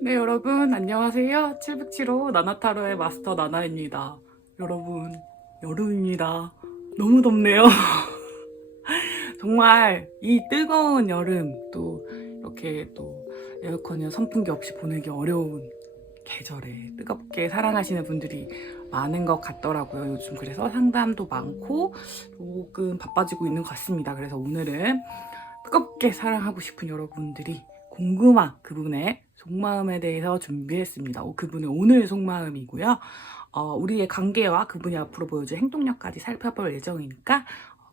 네, 여러분, 안녕하세요. 707호 나나타로의 마스터 나나입니다. 여러분, 여름입니다. 너무 덥네요. 정말 이 뜨거운 여름, 또 이렇게 또 에어컨이나 선풍기 없이 보내기 어려운 계절에 뜨겁게 사랑하시는 분들이 많은 것 같더라고요. 요즘 그래서 상담도 많고 조금 바빠지고 있는 것 같습니다. 그래서 오늘은 뜨겁게 사랑하고 싶은 여러분들이 궁금한 그분의 속마음에 대해서 준비했습니다. 그분의 오늘 속마음이고요. 우리의 관계와 그분이 앞으로 보여줄 행동력까지 살펴볼 예정이니까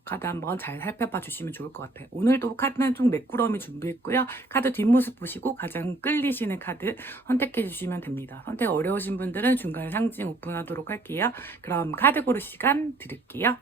카드 한번 잘 살펴봐 주시면 좋을 것 같아요. 오늘도 카드는 좀 네꾸러미 준비했고요. 카드 뒷모습 보시고 가장 끌리시는 카드 선택해 주시면 됩니다. 선택 어려우신 분들은 중간에 상징 오픈하도록 할게요. 그럼 카드 고를 시간 드릴게요.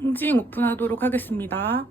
상징 오픈하도록 하겠습니다.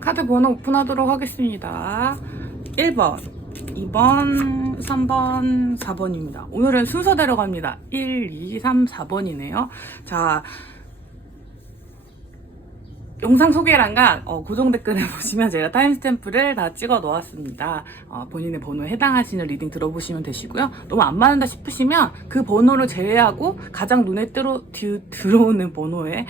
카드 번호 오픈하도록 하겠습니다. 1번, 2번, 3번, 4번입니다. 오늘은 순서대로 갑니다. 1, 2, 3, 4번이네요. 자, 영상 소개란과 고정 댓글을 보시면 제가 타임스탬프를 다 찍어 놓았습니다. 본인의 번호에 해당하시는 리딩 들어보시면 되시고요. 너무 안 맞는다 싶으시면 그 번호를 제외하고 가장 눈에 들어오는 번호에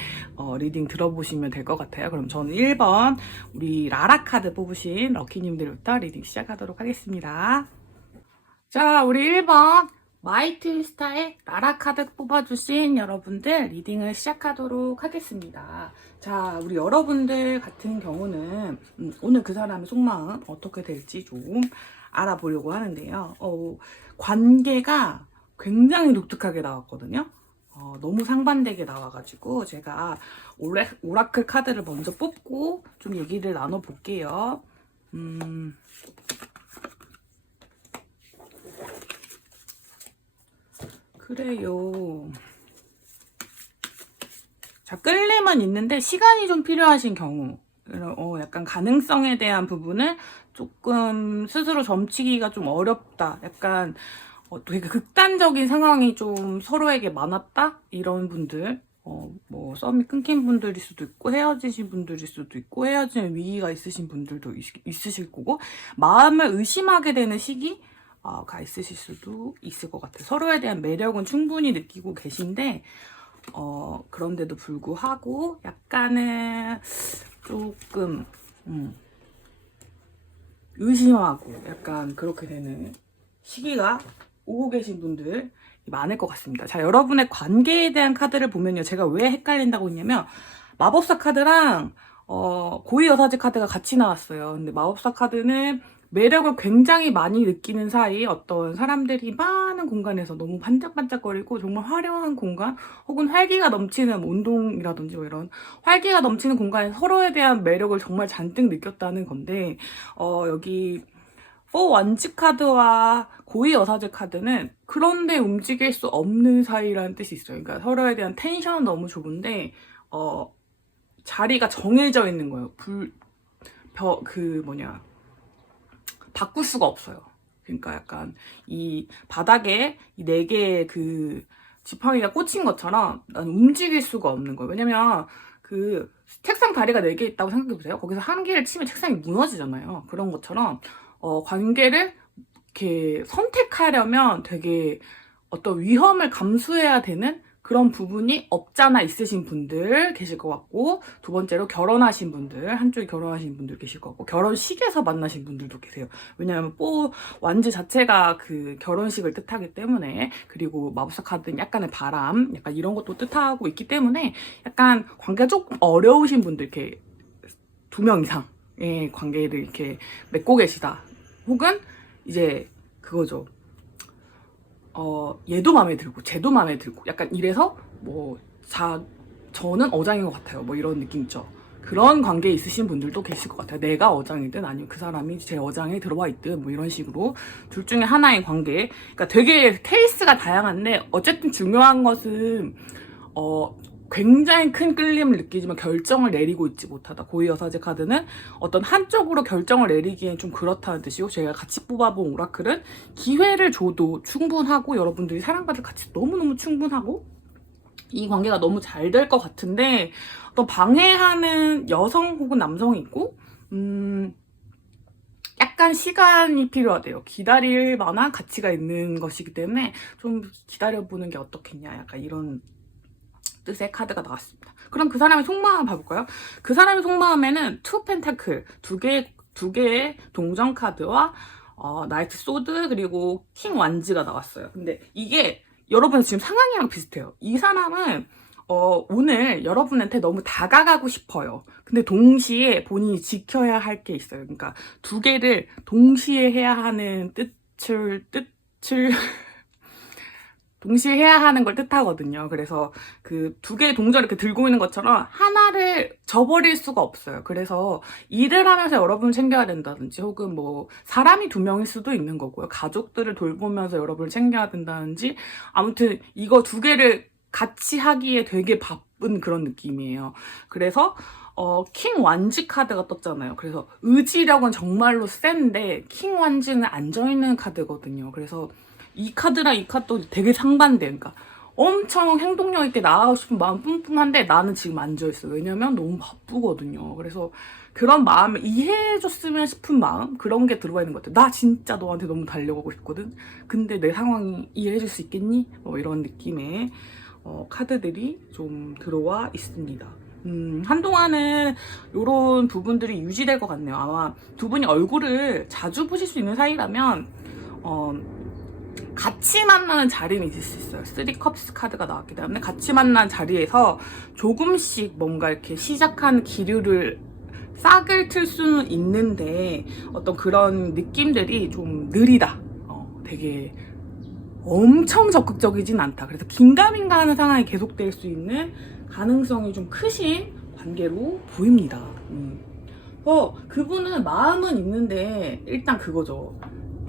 리딩 들어보시면 될 것 같아요. 그럼 저는 1번 우리 라라 카드 뽑으신 럭키님들부터 리딩 시작하도록 하겠습니다. 자, 우리 1번 마이트스타의 라라 카드 뽑아주신 여러분들 리딩을 시작하도록 하겠습니다. 자, 우리 여러분들 같은 경우는 오늘 그 사람의 속마음 어떻게 될지 좀 알아보려고 하는데요. 관계가 굉장히 독특하게 나왔거든요. 너무 상반되게 나와가지고 제가 오라클 카드를 먼저 뽑고 좀 얘기를 나눠볼게요. 그래요. 자, 끌림은 있는데 시간이 좀 필요하신 경우, 약간 가능성에 대한 부분을 조금 스스로 점치기가 좀 어렵다. 약간 되게 극단적인 상황이 좀 서로에게 많았다? 이런 분들. 뭐 썸이 끊긴 분들일 수도 있고 헤어지신 분들일 수도 있고 헤어지는 위기가 있으신 분들도 있으실 거고 마음을 의심하게 되는 시기 가 있으실 수도 있을 것 같아요. 서로에 대한 매력은 충분히 느끼고 계신데 그런데도 불구하고 약간은 조금 의심하고 약간 그렇게 되는 시기가 오고 계신 분들 많을 것 같습니다. 자, 여러분의 관계에 대한 카드를 보면요. 제가 왜 헷갈린다고 했냐면 마법사 카드랑 고위여사제 카드가 같이 나왔어요. 근데 마법사 카드는 매력을 굉장히 많이 느끼는 사이 어떤 사람들이 많은 공간에서 너무 반짝반짝거리고 정말 화려한 공간 혹은 활기가 넘치는 운동이라든지 뭐 이런 활기가 넘치는 공간에서 서로에 대한 매력을 정말 잔뜩 느꼈다는 건데 여기 4 원지 카드와 고위 여사제 카드는 그런데 움직일 수 없는 사이라는 뜻이 있어요. 그러니까 서로에 대한 텐션은 너무 좋은데 자리가 정해져 있는 거예요. 바꿀 수가 없어요. 그러니까 약간 이 바닥에 이 네 개의 그 지팡이가 꽂힌 것처럼 난 움직일 수가 없는 거예요. 왜냐면 그 책상 다리가 네 개 있다고 생각해보세요. 거기서 한 개를 치면 책상이 무너지잖아요. 그런 것처럼 관계를 이렇게 선택하려면 되게 어떤 위험을 감수해야 되는 그런 부분이 없잖아 있으신 분들 계실 것 같고, 두 번째로 결혼하신 분들, 한쪽이 결혼하신 분들 계실 것 같고, 결혼식에서 만나신 분들도 계세요. 왜냐하면 완즈 자체가 그 결혼식을 뜻하기 때문에, 그리고 마법사 카드는 약간의 바람, 약간 이런 것도 뜻하고 있기 때문에 약간 관계가 조금 어려우신 분들, 이렇게 2명 이상의 관계를 이렇게 맺고 계시다. 혹은 이제 그거죠. 얘도 마음에 들고 쟤도 마음에 들고 약간 이래서 저는 어장인 것 같아요. 뭐 이런 느낌 있죠. 그런 관계에 있으신 분들도 계실 것 같아요. 내가 어장이든 아니면 그 사람이 제 어장에 들어와 있든 뭐 이런 식으로 둘 중에 하나의 관계. 그러니까 되게 케이스가 다양한데 어쨌든 중요한 것은 굉장히 큰 끌림을 느끼지만 결정을 내리고 있지 못하다. 고위여사제 카드는 어떤 한쪽으로 결정을 내리기엔 좀 그렇다는 뜻이고, 제가 같이 뽑아본 오라클은 기회를 줘도 충분하고 여러분들이 사랑받을 가치 너무너무 충분하고 이 관계가 너무 잘 될 것 같은데, 어떤 방해하는 여성 혹은 남성이 있고 약간 시간이 필요하대요. 기다릴 만한 가치가 있는 것이기 때문에 좀 기다려보는 게 어떻겠냐, 약간 이런 뜻의 카드가 나왔습니다. 그럼 그 사람의 속마음 봐볼까요? 그 사람의 속마음에는 투 펜타클, 두 개의 동전 카드와 나이트 소드, 그리고 킹 완즈가 나왔어요. 근데 이게 여러분 지금 상황이랑 비슷해요. 이 사람은 오늘 여러분한테 너무 다가가고 싶어요. 근데 동시에 본인이 지켜야 할 게 있어요. 그러니까 두 개를 동시에 해야 하는 뜻을 동시에 해야 하는 걸 뜻하거든요. 그래서 그 두 개의 동전을 이렇게 들고 있는 것처럼 하나를 저버릴 수가 없어요. 그래서 일을 하면서 여러분을 챙겨야 된다든지, 혹은 뭐 사람이 2명일 수도 있는 거고요. 가족들을 돌보면서 여러분을 챙겨야 된다든지, 아무튼 이거 두 개를 같이 하기에 되게 바쁜 그런 느낌이에요. 그래서 킹 완즈 카드가 떴잖아요. 그래서 의지력은 정말로 센데 킹 완즈는 앉아있는 카드거든요. 그래서 이 카드랑 이 카드도 되게 상반돼. 그러니까 엄청 행동력 있게 나가고 싶은 마음 뿜뿜한데 나는 지금 앉아있어요. 왜냐면 너무 바쁘거든요. 그래서 그런 마음을 이해해줬으면 싶은 마음, 그런 게 들어가 있는 것 같아요. 나 진짜 너한테 너무 달려가고 싶거든. 근데 내 상황이 이해해줄 수 있겠니? 뭐 이런 느낌의 카드들이 좀 들어와 있습니다. 한동안은 이런 부분들이 유지될 것 같네요. 아마 두 분이 얼굴을 자주 보실 수 있는 사이라면 같이 만나는 자리는 있을 수 있어요. 3컵스 카드가 나왔기 때문에 같이 만난 자리에서 조금씩 뭔가 이렇게 시작한 기류를 싹을 틀 수는 있는데, 어떤 그런 느낌들이 좀 느리다. 되게 엄청 적극적이진 않다. 그래서 긴가민가 하는 상황이 계속될 수 있는 가능성이 좀 크신 관계로 보입니다. 그분은 마음은 있는데 일단 그거죠.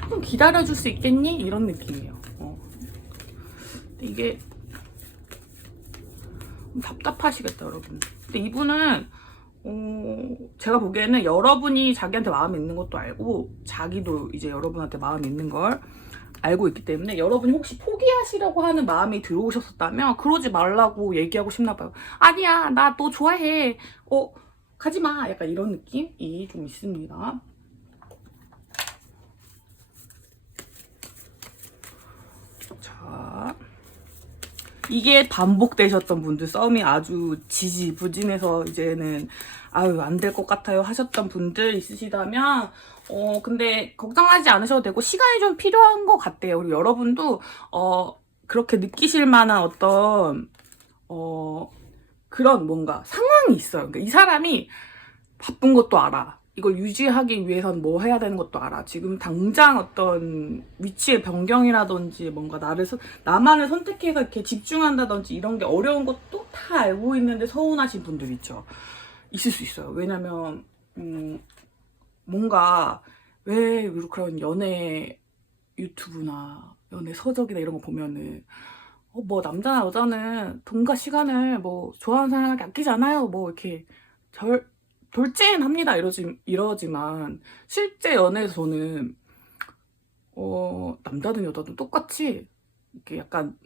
조금 기다려줄 수 있겠니? 이런 느낌이에요. 이게 답답하시겠다, 여러분. 근데 이분은 제가 보기에는 여러분이 자기한테 마음이 있는 것도 알고, 자기도 이제 여러분한테 마음이 있는 걸 알고 있기 때문에, 여러분이 혹시 포기하시려고 하는 마음이 들어오셨었다면 그러지 말라고 얘기하고 싶나 봐요. 아니야, 나 너 좋아해. 가지마. 약간 이런 느낌이 좀 있습니다. 자, 이게 반복되셨던 분들, 싸움이 아주 지지부진해서 이제는 아유 안 될 것 같아요 하셨던 분들 있으시다면 근데 걱정하지 않으셔도 되고, 시간이 좀 필요한 것 같아요. 그리고 여러분도 그렇게 느끼실 만한 어떤 그런 뭔가 상황이 있어요. 그러니까 이 사람이 바쁜 것도 알아. 이걸 유지하기 위해선 뭐 해야 되는 것도 알아. 지금 당장 어떤 위치의 변경이라든지 뭔가 나만을 선택해서 이렇게 집중한다든지 이런 게 어려운 것도 다 알고 있는데 서운하신 분들 있죠. 있을 수 있어요. 왜냐면 뭔가 왜 그런 연애 유튜브나 연애 서적이나 이런 거 보면은 뭐 남자나 여자는 돈과 시간을 뭐 좋아하는 사람에게 아끼잖아요. 뭐 이렇게 돌진합니다. 이러지만 실제 연애에서 저는 남자든 여자든 똑같이 이렇게 약간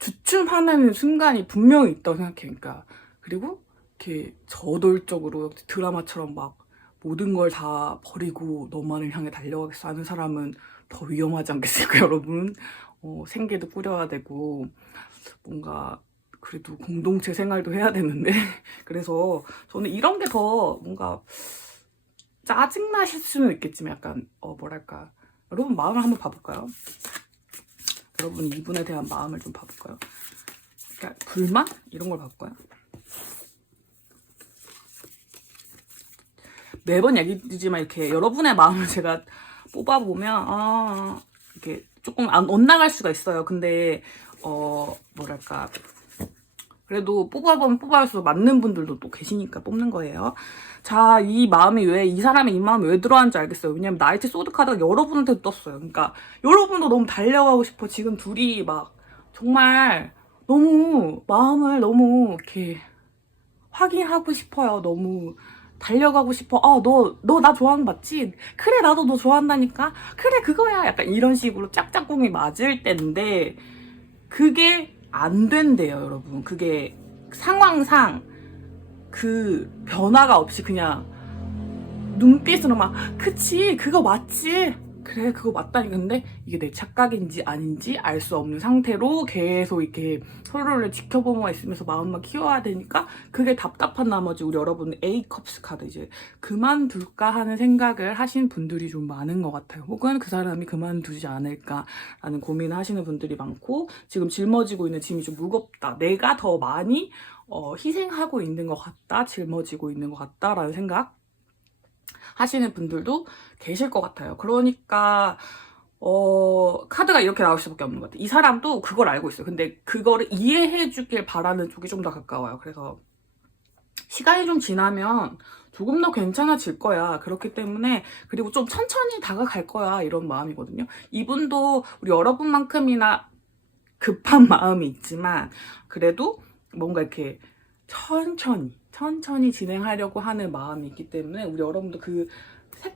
주춤하는 순간이 분명히 있다고 생각해요. 그러니까 그리고 이렇게 저돌적으로 드라마처럼 막 모든 걸 다 버리고 너만을 향해 달려가겠어 하는 사람은 더 위험하지 않겠습니까, 여러분? 생계도 꾸려야 되고 뭔가 그래도 공동체 생활도 해야 되는데 그래서 저는 이런 게 더 뭔가 짜증나실 수는 있겠지만 약간 뭐랄까, 여러분 마음을 한번 봐볼까요? 여러분 이분에 대한 마음을 좀 봐볼까요? 그러니까 불만? 이런 걸 봐볼까요? 매번 얘기지만 이렇게 여러분의 마음을 제가 뽑아보면 이렇게 조금 엇나갈 수가 있어요. 근데 뭐랄까, 그래도 뽑아보면 뽑아볼수록 맞는 분들도 또 계시니까 뽑는 거예요. 자, 이 마음이 이 사람의 이 마음이 왜 들어왔는지 알겠어요. 왜냐면 나이트 소드 카드가 여러분한테 떴어요. 그러니까 여러분도 너무 달려가고 싶어. 지금 둘이 막 정말 너무 마음을 너무 이렇게 확인하고 싶어요. 너무 달려가고 싶어. 너 나 좋아하는 거 맞지? 그래, 나도 너 좋아한다니까? 그래, 그거야. 약간 이런 식으로 짝짝꿍이 맞을 때인데 그게 안 된대요, 여러분. 그게 상황상 그 변화가 없이 그냥 눈빛으로 막 그치, 그거 맞지? 그래, 그거 맞다니까. 근데 이게 내 착각인지 아닌지 알 수 없는 상태로 계속 이렇게 서로를 지켜보고만 있으면서 마음만 키워야 되니까 그게 답답한 나머지 우리 여러분 A컵스 카드 이제 그만둘까 하는 생각을 하신 분들이 좀 많은 것 같아요. 혹은 그 사람이 그만두지 않을까라는 고민을 하시는 분들이 많고, 지금 짊어지고 있는 짐이 좀 무겁다, 내가 더 많이 희생하고 있는 것 같다, 짊어지고 있는 것 같다라는 생각 하시는 분들도 계실 것 같아요. 그러니까 카드가 이렇게 나올 수밖에 없는 것 같아요. 이 사람도 그걸 알고 있어요. 근데 그거를 이해해 주길 바라는 쪽이 좀 더 가까워요. 그래서 시간이 좀 지나면 조금 더 괜찮아질 거야. 그렇기 때문에, 그리고 좀 천천히 다가갈 거야, 이런 마음이거든요. 이분도 우리 여러분만큼이나 급한 마음이 있지만 그래도 뭔가 이렇게 천천히 진행하려고 하는 마음이 있기 때문에 우리 여러분도 그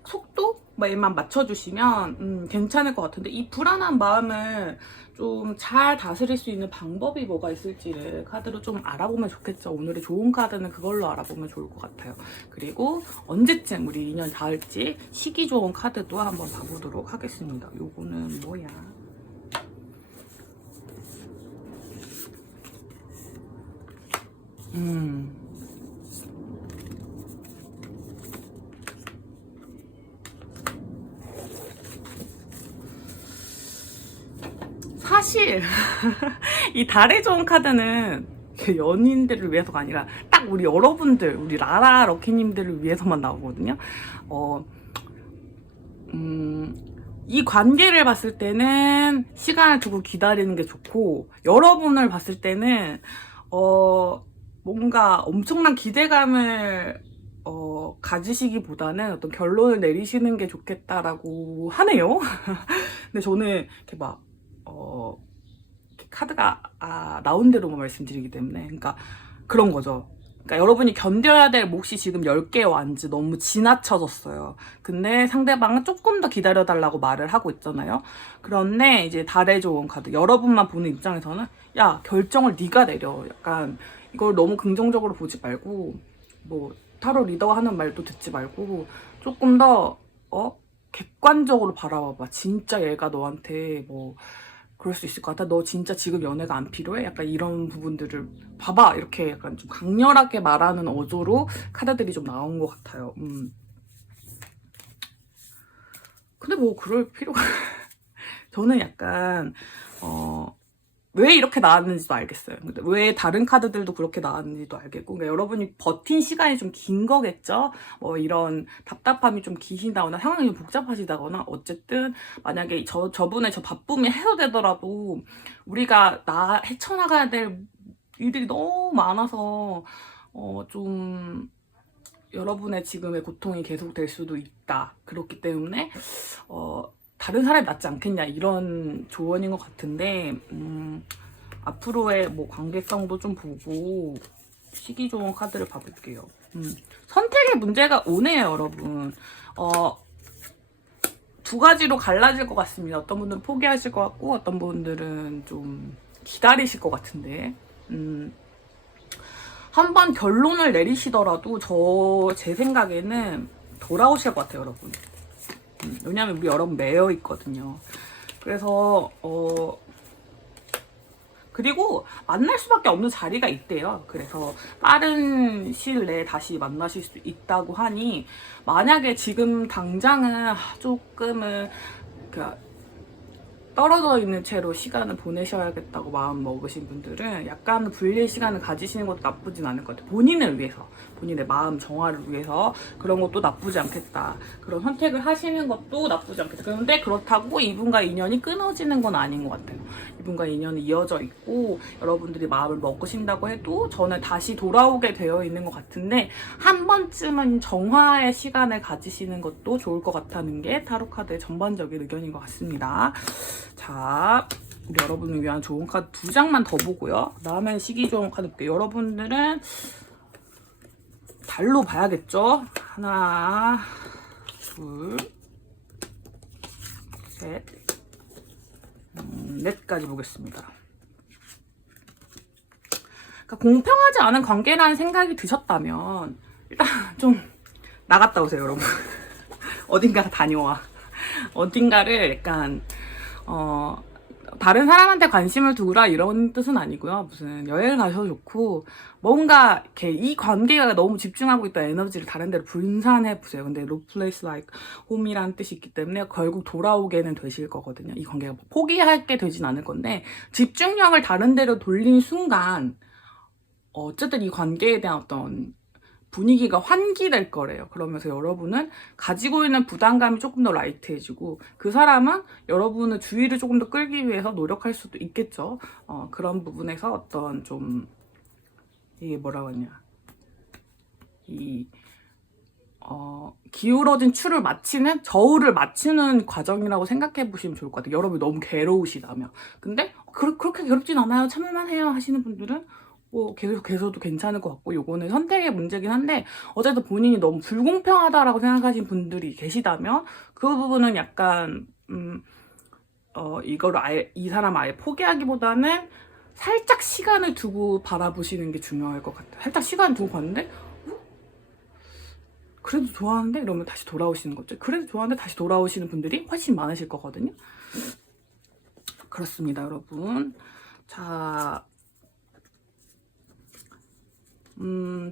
속도에만 맞춰주시면 괜찮을 것 같은데, 이 불안한 마음을 좀 잘 다스릴 수 있는 방법이 뭐가 있을지를 카드로 좀 알아보면 좋겠죠. 오늘의 좋은 카드는 그걸로 알아보면 좋을 것 같아요. 그리고 언제쯤 우리 인연 닿을지 시기 좋은 카드도 한번 봐보도록 하겠습니다. 요거는 뭐야? 사실 이 달의 좋은 카드는 연인들을 위해서가 아니라 딱 우리 여러분들, 우리 라라 럭키님들을 위해서만 나오거든요. 이 관계를 봤을 때는 시간을 두고 기다리는 게 좋고, 여러분을 봤을 때는 뭔가 엄청난 기대감을 가지시기보다는 어떤 결론을 내리시는 게 좋겠다라고 하네요. 근데 저는 이렇게 막 이렇게 카드가 나온 대로만 말씀드리기 때문에, 그러니까 그런 거죠. 그러니까 여러분이 견뎌야 될 몫이 지금 10개 완지 너무 지나쳐졌어요. 근데 상대방은 조금 더 기다려달라고 말을 하고 있잖아요. 그런데 이제 달의 좋은 카드, 여러분만 보는 입장에서는 야, 결정을 네가 내려. 약간 이걸 너무 긍정적으로 보지 말고, 뭐 타로 리더가 하는 말도 듣지 말고 조금 더 객관적으로 바라봐봐. 진짜 얘가 너한테 뭐 그럴 수 있을 것 같아. 너 진짜 지금 연애가 안 필요해? 약간 이런 부분들을 봐봐. 이렇게 약간 좀 강렬하게 말하는 어조로 카드들이 좀 나온 것 같아요. 근데 뭐 그럴 필요가 저는 약간 왜 이렇게 나왔는지도 알겠어요. 근데 왜 다른 카드들도 그렇게 나왔는지도 알겠고, 그러니까 여러분이 버틴 시간이 좀 긴 거겠죠? 이런 답답함이 좀 기신다거나 상황이 좀 복잡하시다거나, 어쨌든 만약에 저분의 저 바쁨이 해소되더라도 우리가 헤쳐나가야 될 일들이 너무 많아서 좀 여러분의 지금의 고통이 계속될 수도 있다. 그렇기 때문에 다른 사람이 낫지 않겠냐, 이런 조언인 것 같은데, 앞으로의 뭐 관계성도 좀 보고 시기 좋은 카드를 봐볼게요. 선택의 문제가 오네요, 여러분. 두 가지로 갈라질 것 같습니다. 어떤 분들은 포기하실 것 같고, 어떤 분들은 좀 기다리실 것 같은데, 한번 결론을 내리시더라도 제 생각에는 돌아오실 것 같아요, 여러분. 왜냐면 우리 여러분 매여 있거든요. 그래서 그리고 만날 수밖에 없는 자리가 있대요. 그래서 빠른 시일 내에 다시 만나실 수 있다고 하니 만약에 지금 당장은 조금은 떨어져 있는 채로 시간을 보내셔야겠다고 마음 먹으신 분들은 약간 분리의 시간을 가지시는 것도 나쁘진 않을 것 같아요. 본인을 위해서, 본인의 마음 정화를 위해서 그런 것도 나쁘지 않겠다. 그런 선택을 하시는 것도 나쁘지 않겠다. 그런데 그렇다고 이분과 인연이 끊어지는 건 아닌 것 같아요. 이분과 인연이 이어져 있고 여러분들이 마음을 먹으신다고 해도 저는 다시 돌아오게 되어 있는 것 같은데 한 번쯤은 정화의 시간을 가지시는 것도 좋을 것 같다는 게 타로카드의 전반적인 의견인 것 같습니다. 자, 우리 여러분을 위한 좋은 카드 2장만 더 보고요. 다음엔 시기 좋은 카드 볼게요. 여러분들은 달로 봐야겠죠? 하나, 둘, 셋, 넷까지 보겠습니다. 그러니까 공평하지 않은 관계라는 생각이 드셨다면 일단 좀 나갔다 오세요, 여러분. 어딘가 다녀와. 어딘가를 약간 다른 사람한테 관심을 두라 이런 뜻은 아니고요. 무슨 여행을 가셔도 좋고 뭔가 이렇게 이 관계가 너무 집중하고 있던 에너지를 다른 데로 분산해 보세요. 근데 No place like home이라는 뜻이 있기 때문에 결국 돌아오게는 되실 거거든요. 이 관계가 포기할 게 되진 않을 건데 집중력을 다른 데로 돌린 순간 어쨌든 이 관계에 대한 어떤 분위기가 환기될 거래요. 그러면서 여러분은 가지고 있는 부담감이 조금 더 라이트해지고 그 사람은 여러분의 주의를 조금 더 끌기 위해서 노력할 수도 있겠죠. 그런 부분에서 어떤 좀 이게 뭐라고 하냐 기울어진 추를 맞추는 저울을 맞추는 과정이라고 생각해 보시면 좋을 것 같아요. 여러분이 너무 괴로우시다면. 근데 그렇게 괴롭진 않아요. 참을만 해요 하시는 분들은 계속 계셔도 괜찮을 것 같고 요거는 선택의 문제긴 한데 어쨌든 본인이 너무 불공평하다라고 생각하시는 분들이 계시다면 그 부분은 약간 이거를 아예 이 사람 아예 포기하기보다는 살짝 시간을 두고 바라보시는 게 중요할 것 같아요. 살짝 시간 두고 봤는데 그래도 좋아하는데 이러면 다시 돌아오시는 거죠. 그래도 좋아하는데 다시 돌아오시는 분들이 훨씬 많으실 거거든요. 그렇습니다, 여러분. 자,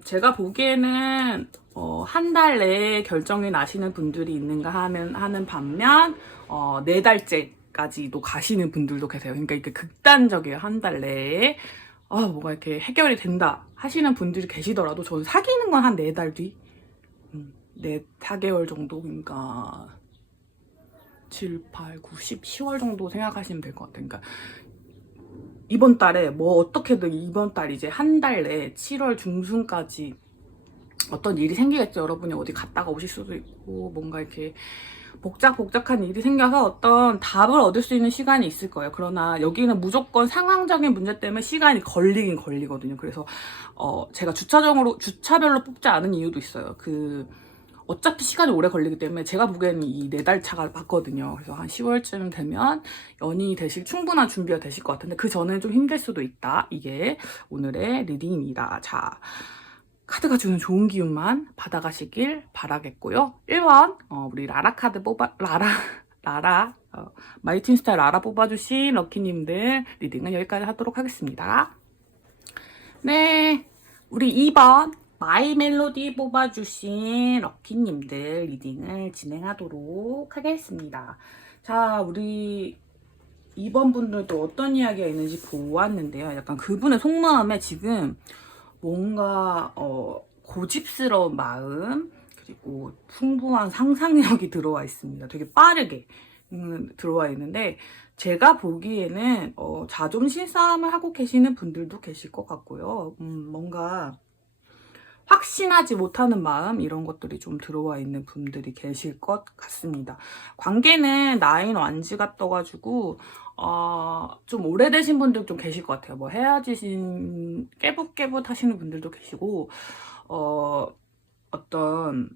제가 보기에는 한 달 내에 결정이 나시는 분들이 있는가 하는 반면 4달째까지도 가시는 분들도 계세요. 그러니까 이게 극단적이에요. 한 달 내에 뭐가 이렇게 해결이 된다 하시는 분들이 계시더라도 저는 사귀는 건 한 4달 뒤 4개월 정도, 그러니까 7, 8, 9, 10, 10월 정도 생각하시면 될 것 같아요. 그러니까 이번 달에 어떻게든 이번 달 이제 한 달 내에 7월 중순까지 어떤 일이 생기겠죠. 여러분이 어디 갔다가 오실 수도 있고 뭔가 이렇게 복잡한 일이 생겨서 어떤 답을 얻을 수 있는 시간이 있을 거예요. 그러나 여기는 무조건 상황적인 문제 때문에 시간이 걸리긴 걸리거든요. 그래서 제가 주차별로 뽑지 않은 이유도 있어요. 어차피 시간이 오래 걸리기 때문에 제가 보기에는 이 4달 차가 맞거든요. 그래서 한 10월쯤 되면 연인이 되실 충분한 준비가 되실 것 같은데 그 전에는 좀 힘들 수도 있다. 이게 오늘의 리딩입니다. 자, 카드가 주는 좋은 기운만 받아가시길 바라겠고요. 1번 우리 라라 카드 라라 마이틴스타 라라 뽑아주신 럭키님들 리딩은 여기까지 하도록 하겠습니다. 네, 우리 2번 마이 멜로디 뽑아주신 럭키님들 리딩을 진행하도록 하겠습니다. 자, 우리 2번 분들도 어떤 이야기가 있는지 보았는데요. 약간 그분의 속마음에 지금 뭔가 고집스러운 마음 그리고 풍부한 상상력이 들어와 있습니다. 되게 빠르게 들어와 있는데 제가 보기에는 자존심 싸움을 하고 계시는 분들도 계실 것 같고요. 뭔가 확신하지 못하는 마음 이런 것들이 좀 들어와 있는 분들이 계실 것 같습니다. 관계는 나인 완지가 떠가지고 좀 오래되신 분들 좀 계실 것 같아요. 뭐 헤어지신 깨붓깨붓 하시는 분들도 계시고 어떤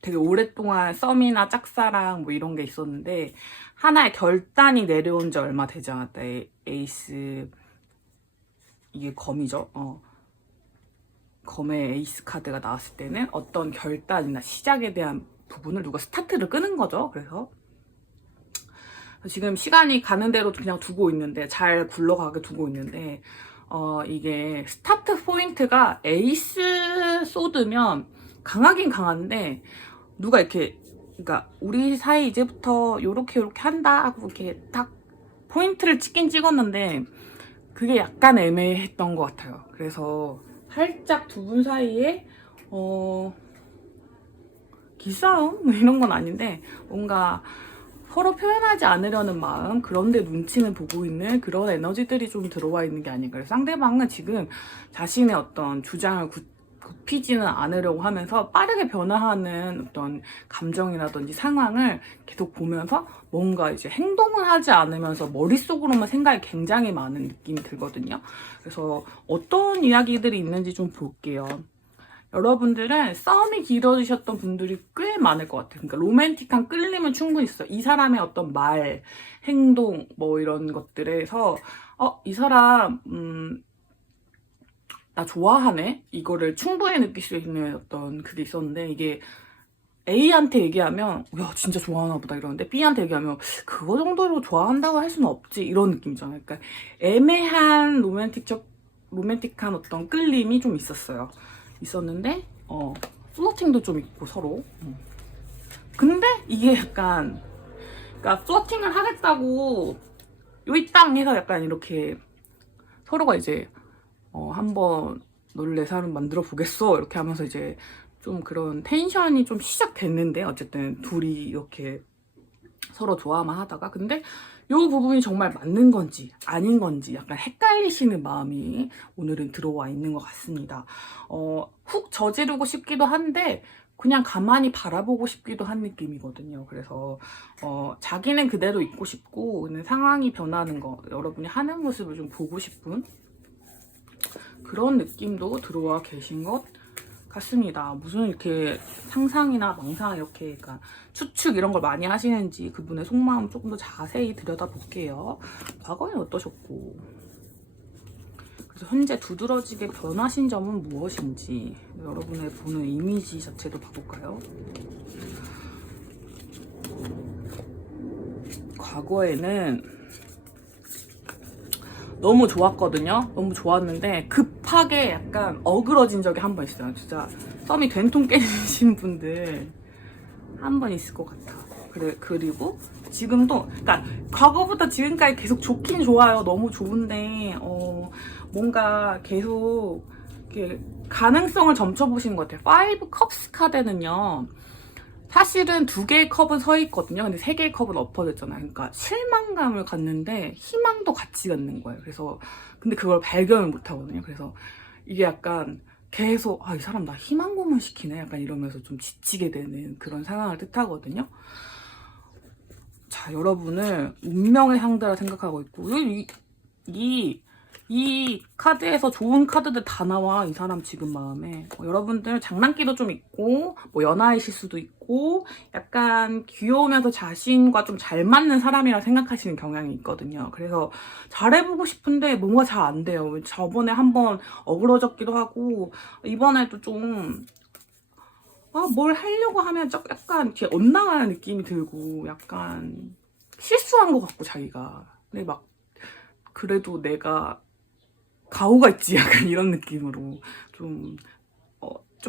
되게 오랫동안 썸이나 짝사랑 뭐 이런 게 있었는데 하나의 결단이 내려온 지 얼마 되지 않았다. 에이스 이게 검이죠. 검의 에이스 카드가 나왔을 때는 어떤 결단이나 시작에 대한 부분을 누가 스타트를 끄는 거죠. 그래서 지금 시간이 가는 대로 그냥 두고 있는데, 잘 굴러가게 두고 있는데, 이게 스타트 포인트가 에이스 소드면 강하긴 강한데, 누가 이렇게, 그러니까 우리 사이 이제부터 요렇게 한다 하고 이렇게 딱 포인트를 찍긴 찍었는데, 그게 약간 애매했던 것 같아요. 그래서 살짝 두 분 사이에 기싸움? 이런 건 아닌데 뭔가 서로 표현하지 않으려는 마음, 그런데 눈치는 보고 있는 그런 에너지들이 좀 들어와 있는 게 아닌가. 그래서 상대방은 지금 자신의 어떤 주장을 굽히지는 않으려고 하면서 빠르게 변화하는 어떤 감정이라든지 상황을 계속 보면서 뭔가 이제 행동을 하지 않으면서 머릿속으로만 생각이 굉장히 많은 느낌이 들거든요. 그래서 어떤 이야기들이 있는지 좀 볼게요. 여러분들은 썸이 길어지셨던 분들이 꽤 많을 것 같아요. 그러니까 로맨틱한 끌림은 충분히 있어요. 이 사람의 어떤 말, 행동, 뭐 이런 것들에서 이 사람 나 좋아하네? 이거를 충분히 느낄 수 있는 어떤 그게 있었는데, 이게 A한테 얘기하면 야 진짜 좋아하나 보다 이러는데, B한테 얘기하면 그거 정도로 좋아한다고 할 수는 없지, 이런 느낌이잖아요. 그러니까 애매한 로맨틱한 어떤 끌림이 좀 있었는데 플러팅도 좀 있고 서로. 근데 이게 약간, 그러니까 플러팅을 하겠다고 요이 땅 해서 약간 이렇게 서로가 이제 한번 너를 내 사람 만들어 보겠어 이렇게 하면서 이제 좀 그런 텐션이 좀 시작됐는데, 어쨌든 둘이 이렇게 서로 좋아만 하다가, 근데 요 부분이 정말 맞는 건지 아닌 건지 약간 헷갈리시는 마음이 오늘은 들어와 있는 것 같습니다. 훅 저지르고 싶기도 한데 그냥 가만히 바라보고 싶기도 한 느낌이거든요. 그래서 자기는 그대로 있고 싶고, 상황이 변하는 거, 여러분이 하는 모습을 좀 보고 싶은 그런 느낌도 들어와 계신 것 같습니다. 무슨 이렇게 상상이나 망상, 이렇게 그러니까 추측 이런 걸 많이 하시는지 그분의 속마음 조금 더 자세히 들여다볼게요. 과거에 어떠셨고, 그래서 현재 두드러지게 변하신 점은 무엇인지, 여러분의 보는 이미지 자체도 봐볼까요? 과거에는 너무 좋았거든요. 너무 좋았는데 급하게 약간 어그러진 적이 한 번 있어요. 진짜 썸이 된통 깨지신 분들 한 번 있을 것 같아. 그리고 지금도, 그러니까 과거부터 지금까지 계속 좋긴 좋아요. 너무 좋은데 뭔가 계속 이렇게 가능성을 점쳐보시는 것 같아요. 5 컵스 카드는요, 사실은 2개의 컵은 서 있거든요. 근데 3개의 컵은 엎어졌잖아요. 그러니까 실망감을 갖는데 희망도 같이 갖는 거예요. 그래서 근데 그걸 발견을 못 하거든요. 그래서 이게 약간 계속 이 사람 나 희망 고문시키네 약간 이러면서 좀 지치게 되는 그런 상황을 뜻하거든요. 자, 여러분을 운명의 상대라 생각하고 있고, 이 카드에서 좋은 카드들 다 나와. 이 사람 지금 마음에 여러분들 장난기도 좀 있고, 뭐 연하이실 수도 있고, 약간 귀여우면서 자신과 좀 잘 맞는 사람이라 생각하시는 경향이 있거든요. 그래서 잘해보고 싶은데 뭔가 잘 안 돼요. 저번에 한번 어그러졌기도 하고, 이번에도 좀 뭘 하려고 하면 약간 이렇게 엇나가는 느낌이 들고, 약간 실수한 것 같고 자기가. 근데 막 그래도 내가 가오가 있지, 약간 이런 느낌으로 좀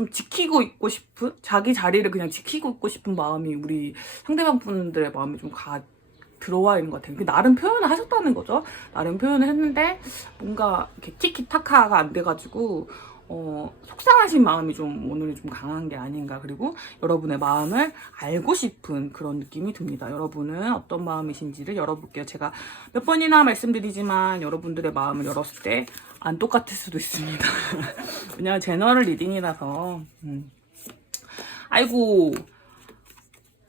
지키고 있고 싶은, 자기 자리를 그냥 지키고 있고 싶은 마음이 우리 상대방 분들의 마음에 좀 들어와 있는 것 같아요. 나름 표현을 하셨다는 거죠. 나름 표현을 했는데 뭔가 이렇게 티키타카가 안 돼가지고 속상하신 마음이 좀 오늘은 좀 강한 게 아닌가. 그리고 여러분의 마음을 알고 싶은 그런 느낌이 듭니다. 여러분은 어떤 마음이신지를 열어볼게요. 제가 몇 번이나 말씀드리지만 여러분들의 마음을 열었을 때 안 똑같을 수도 있습니다. 왜냐면 제너럴 리딩이라서. 아이고,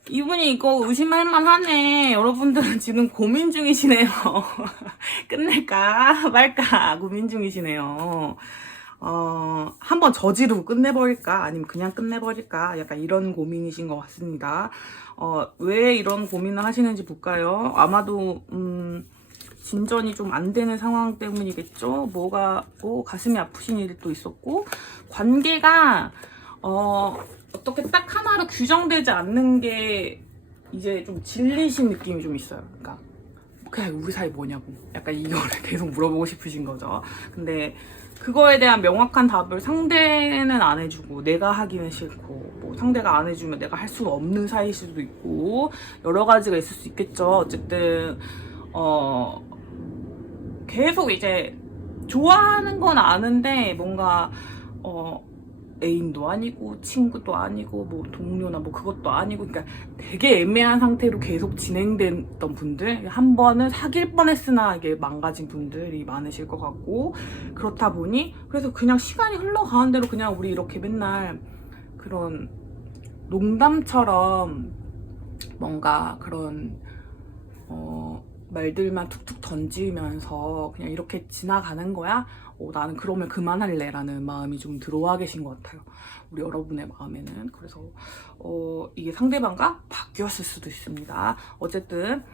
이분이 이거 의심할 만하네. 여러분들은 지금 고민 중이시네요. 끝낼까 말까 고민 중이시네요. 한번 저지르고 끝내버릴까 아니면 그냥 끝내버릴까, 약간 이런 고민이신 것 같습니다. 왜 이런 고민을 하시는지 볼까요? 아마도 진전이 좀 안 되는 상황 때문이겠죠. 뭐가 가슴이 아프신 일이 또 있었고, 관계가 어떻게 딱 하나로 규정되지 않는 게 이제 좀 질리신 느낌이 좀 있어요. 그러니까 그냥 우리 사이 뭐냐고 약간 이거를 계속 물어보고 싶으신 거죠. 근데 그거에 대한 명확한 답을 상대는 안 해주고 내가 하기는 싫고 뭐 상대가 안 해주면 내가 할 수가 없는 사이일 수도 있고 여러 가지가 있을 수 있겠죠. 어쨌든 계속 이제 좋아하는 건 아는데 뭔가 애인도 아니고 친구도 아니고 뭐 동료나 뭐 그것도 아니고 그러니까 되게 애매한 상태로 계속 진행됐던 분들, 한 번은 사귈 뻔했으나 이게 망가진 분들이 많으실 것 같고, 그렇다 보니 그래서 그냥 시간이 흘러가는 대로 그냥 우리 이렇게 맨날 그런 농담처럼 뭔가 그런 말들만 툭툭 던지면서 그냥 이렇게 지나가는 거야? 나는 그러면 그만할래 라는 마음이 좀 들어와 계신 것 같아요. 우리 여러분의 마음에는. 그래서 이게 상대방과 바뀌었을 수도 있습니다. 어쨌든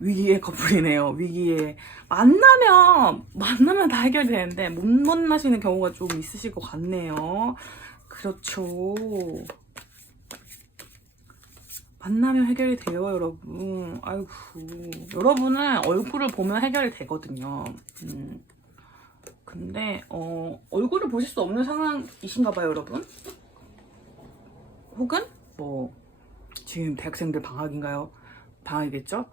위기의 커플이네요. 위기에 만나면 다 해결되는데 못 만나시는 경우가 좀 있으실 것 같네요. 그렇죠. 만나면 해결이 돼요, 여러분. 아이고, 여러분은 얼굴을 보면 해결이 되거든요. 근데 얼굴을 보실 수 없는 상황이신가 봐요, 여러분. 혹은 뭐 지금 대학생들 방학인가요? 방학이겠죠?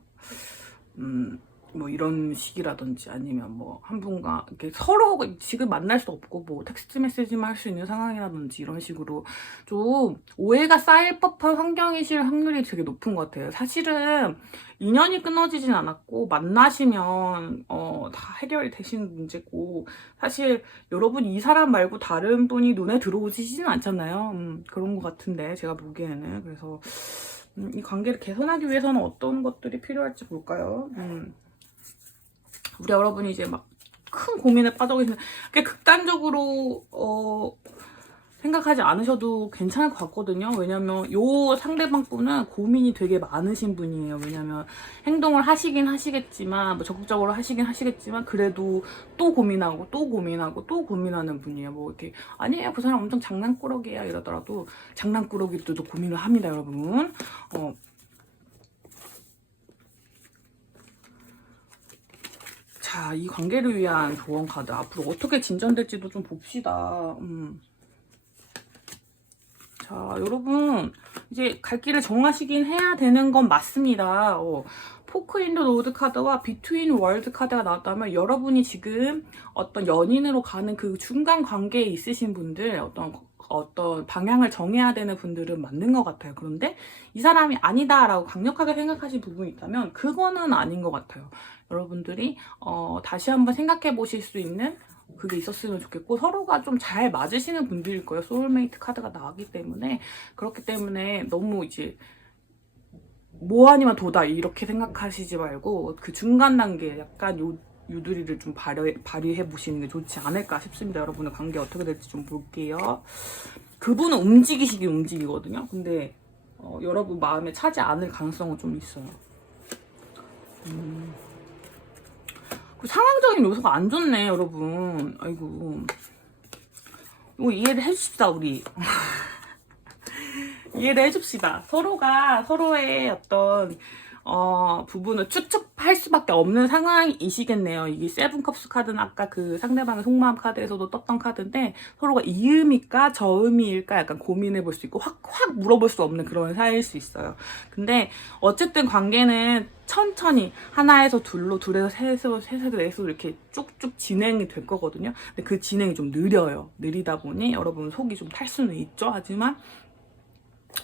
뭐 이런 식이라든지 아니면 뭐 한 분과 이렇게 서로 지금 만날 수 없고 뭐 텍스트 메시지만 할 수 있는 상황이라든지 이런 식으로 좀 오해가 쌓일 법한 환경이실 확률이 되게 높은 것 같아요. 사실은 인연이 끊어지진 않았고 만나시면 다 해결이 되시는 문제고, 사실 여러분 이 사람 말고 다른 분이 눈에 들어오시지는 않잖아요. 그런 것 같은데 제가 보기에는. 그래서 이 관계를 개선하기 위해서는 어떤 것들이 필요할지 볼까요? 우리 여러분이 이제 막 큰 고민에 빠져 계시는, 꽤 극단적으로 생각하지 않으셔도 괜찮을 것 같거든요. 왜냐면 요 상대방 분은 고민이 되게 많으신 분이에요. 왜냐면 행동을 하시긴 하시겠지만, 뭐 적극적으로 하시긴 하시겠지만, 그래도 또 고민하고 또 고민하고 또 고민하는 분이에요. 뭐 이렇게 아니에요, 그 사람 엄청 장난꾸러기야 이러더라도 장난꾸러기들도 고민을 합니다, 여러분. 자, 이 관계를 위한 조언 카드 앞으로 어떻게 진전될지도 좀 봅시다. 자, 여러분 이제 갈 길을 정하시긴 해야 되는 건 맞습니다. 포크 인 더 로드 카드와 비트윈 월드 카드가 나왔다면 여러분이 지금 어떤 연인으로 가는 그 중간 관계에 있으신 분들, 어떤 방향을 정해야 되는 분들은 맞는 것 같아요. 그런데 이 사람이 아니다라고 강력하게 생각하신 부분이 있다면 그거는 아닌 것 같아요. 여러분들이 다시 한번 생각해 보실 수 있는 그게 있었으면 좋겠고, 서로가 좀 잘 맞으시는 분들일 거예요. 소울메이트 카드가 나왔기 때문에. 그렇기 때문에 너무 이제 뭐 아니면 도다 이렇게 생각하시지 말고 그 중간 단계 약간 유두리를 좀 발휘해 보시는 게 좋지 않을까 싶습니다. 여러분의 관계 어떻게 될지 좀 볼게요. 그분은 움직이시긴 움직이거든요. 근데 여러분 마음에 차지 않을 가능성은 좀 있어요. 그 상황적인 요소가 안 좋네, 여러분. 아이고, 이거 이해를 해줍시다, 우리. 이해를 해줍시다. 서로가 서로의 어떤 부분을 추측할 수밖에 없는 상황이시겠네요. 이게 세븐컵스 카드는 아까 그 상대방의 속마음 카드에서도 떴던 카드인데, 서로가 이음일까 저음일까 약간 고민해 볼 수 있고 확 물어볼 수 없는 그런 사이일 수 있어요. 근데 어쨌든 관계는 천천히 하나에서 둘로, 둘에서 셋에서 넷으로 이렇게 쭉쭉 진행이 될 거거든요. 근데 그 진행이 좀 느려요. 느리다 보니 여러분 속이 좀 탈 수는 있죠. 하지만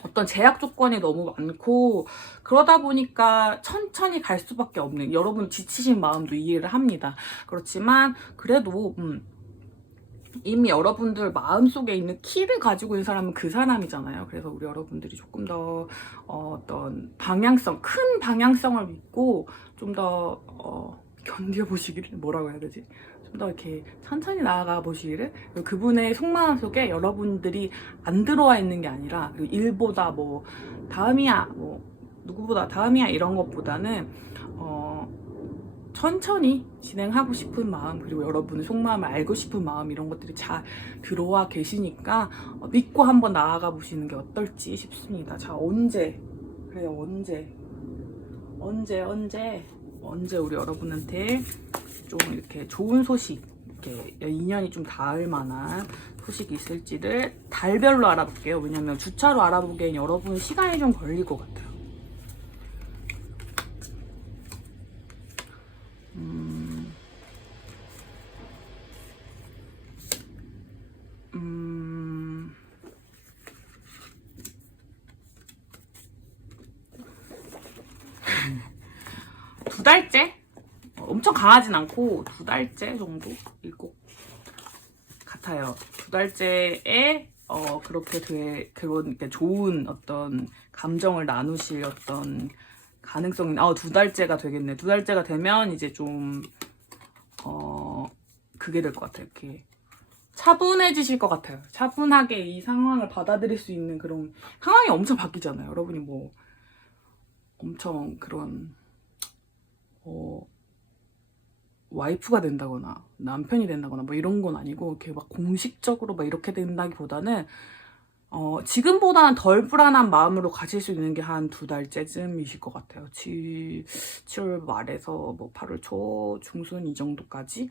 어떤 제약 조건이 너무 많고 그러다 보니까 천천히 갈 수밖에 없는, 여러분 지치신 마음도 이해를 합니다. 그렇지만 그래도 이미 여러분들 마음속에 있는 키를 가지고 있는 사람은 그 사람이잖아요. 그래서 우리 여러분들이 조금 더 어떤 방향성, 큰 방향성을 믿고 좀 더 견뎌보시기를, 뭐라고 해야 되지? 좀 더 이렇게 천천히 나아가 보시기를. 그분의 속마음 속에 여러분들이 안 들어와 있는 게 아니라 일보다 뭐 다음이야, 뭐 누구보다 다음이야 이런 것보다는 천천히 진행하고 싶은 마음, 그리고 여러분의 속마음을 알고 싶은 마음, 이런 것들이 잘 들어와 계시니까 믿고 한번 나아가 보시는 게 어떨지 싶습니다. 자, 언제 그래요. 언제 우리 여러분한테 좀 이렇게 좋은 소식, 이렇게 인연이 좀 닿을 만한 소식이 있을지를 달별로 알아볼게요. 왜냐면 주차로 알아보기엔 여러분 시간이 좀 걸릴 것 같아요. 두 달째? 엄청 강하진 않고 2달째 정도일 것 같아요. 2달째에 그렇게 그런 좋은 어떤 감정을 나누실 어떤 가능성이 2달째가 되겠네. 2달째가 되면 이제 좀 그게 될 것 같아요. 이렇게 차분해지실 것 같아요. 차분하게 이 상황을 받아들일 수 있는 그런 상황이 엄청 바뀌잖아요. 여러분이 뭐 엄청 그런 와이프가 된다거나 남편이 된다거나 뭐 이런 건 아니고 이렇게 막 공식적으로 막 이렇게 된다기보다는 지금보다는 덜 불안한 마음으로 가실 수 있는 게 한 2달째쯤이실 것 같아요. 7월 말에서 뭐 8월 초 중순 이 정도까지.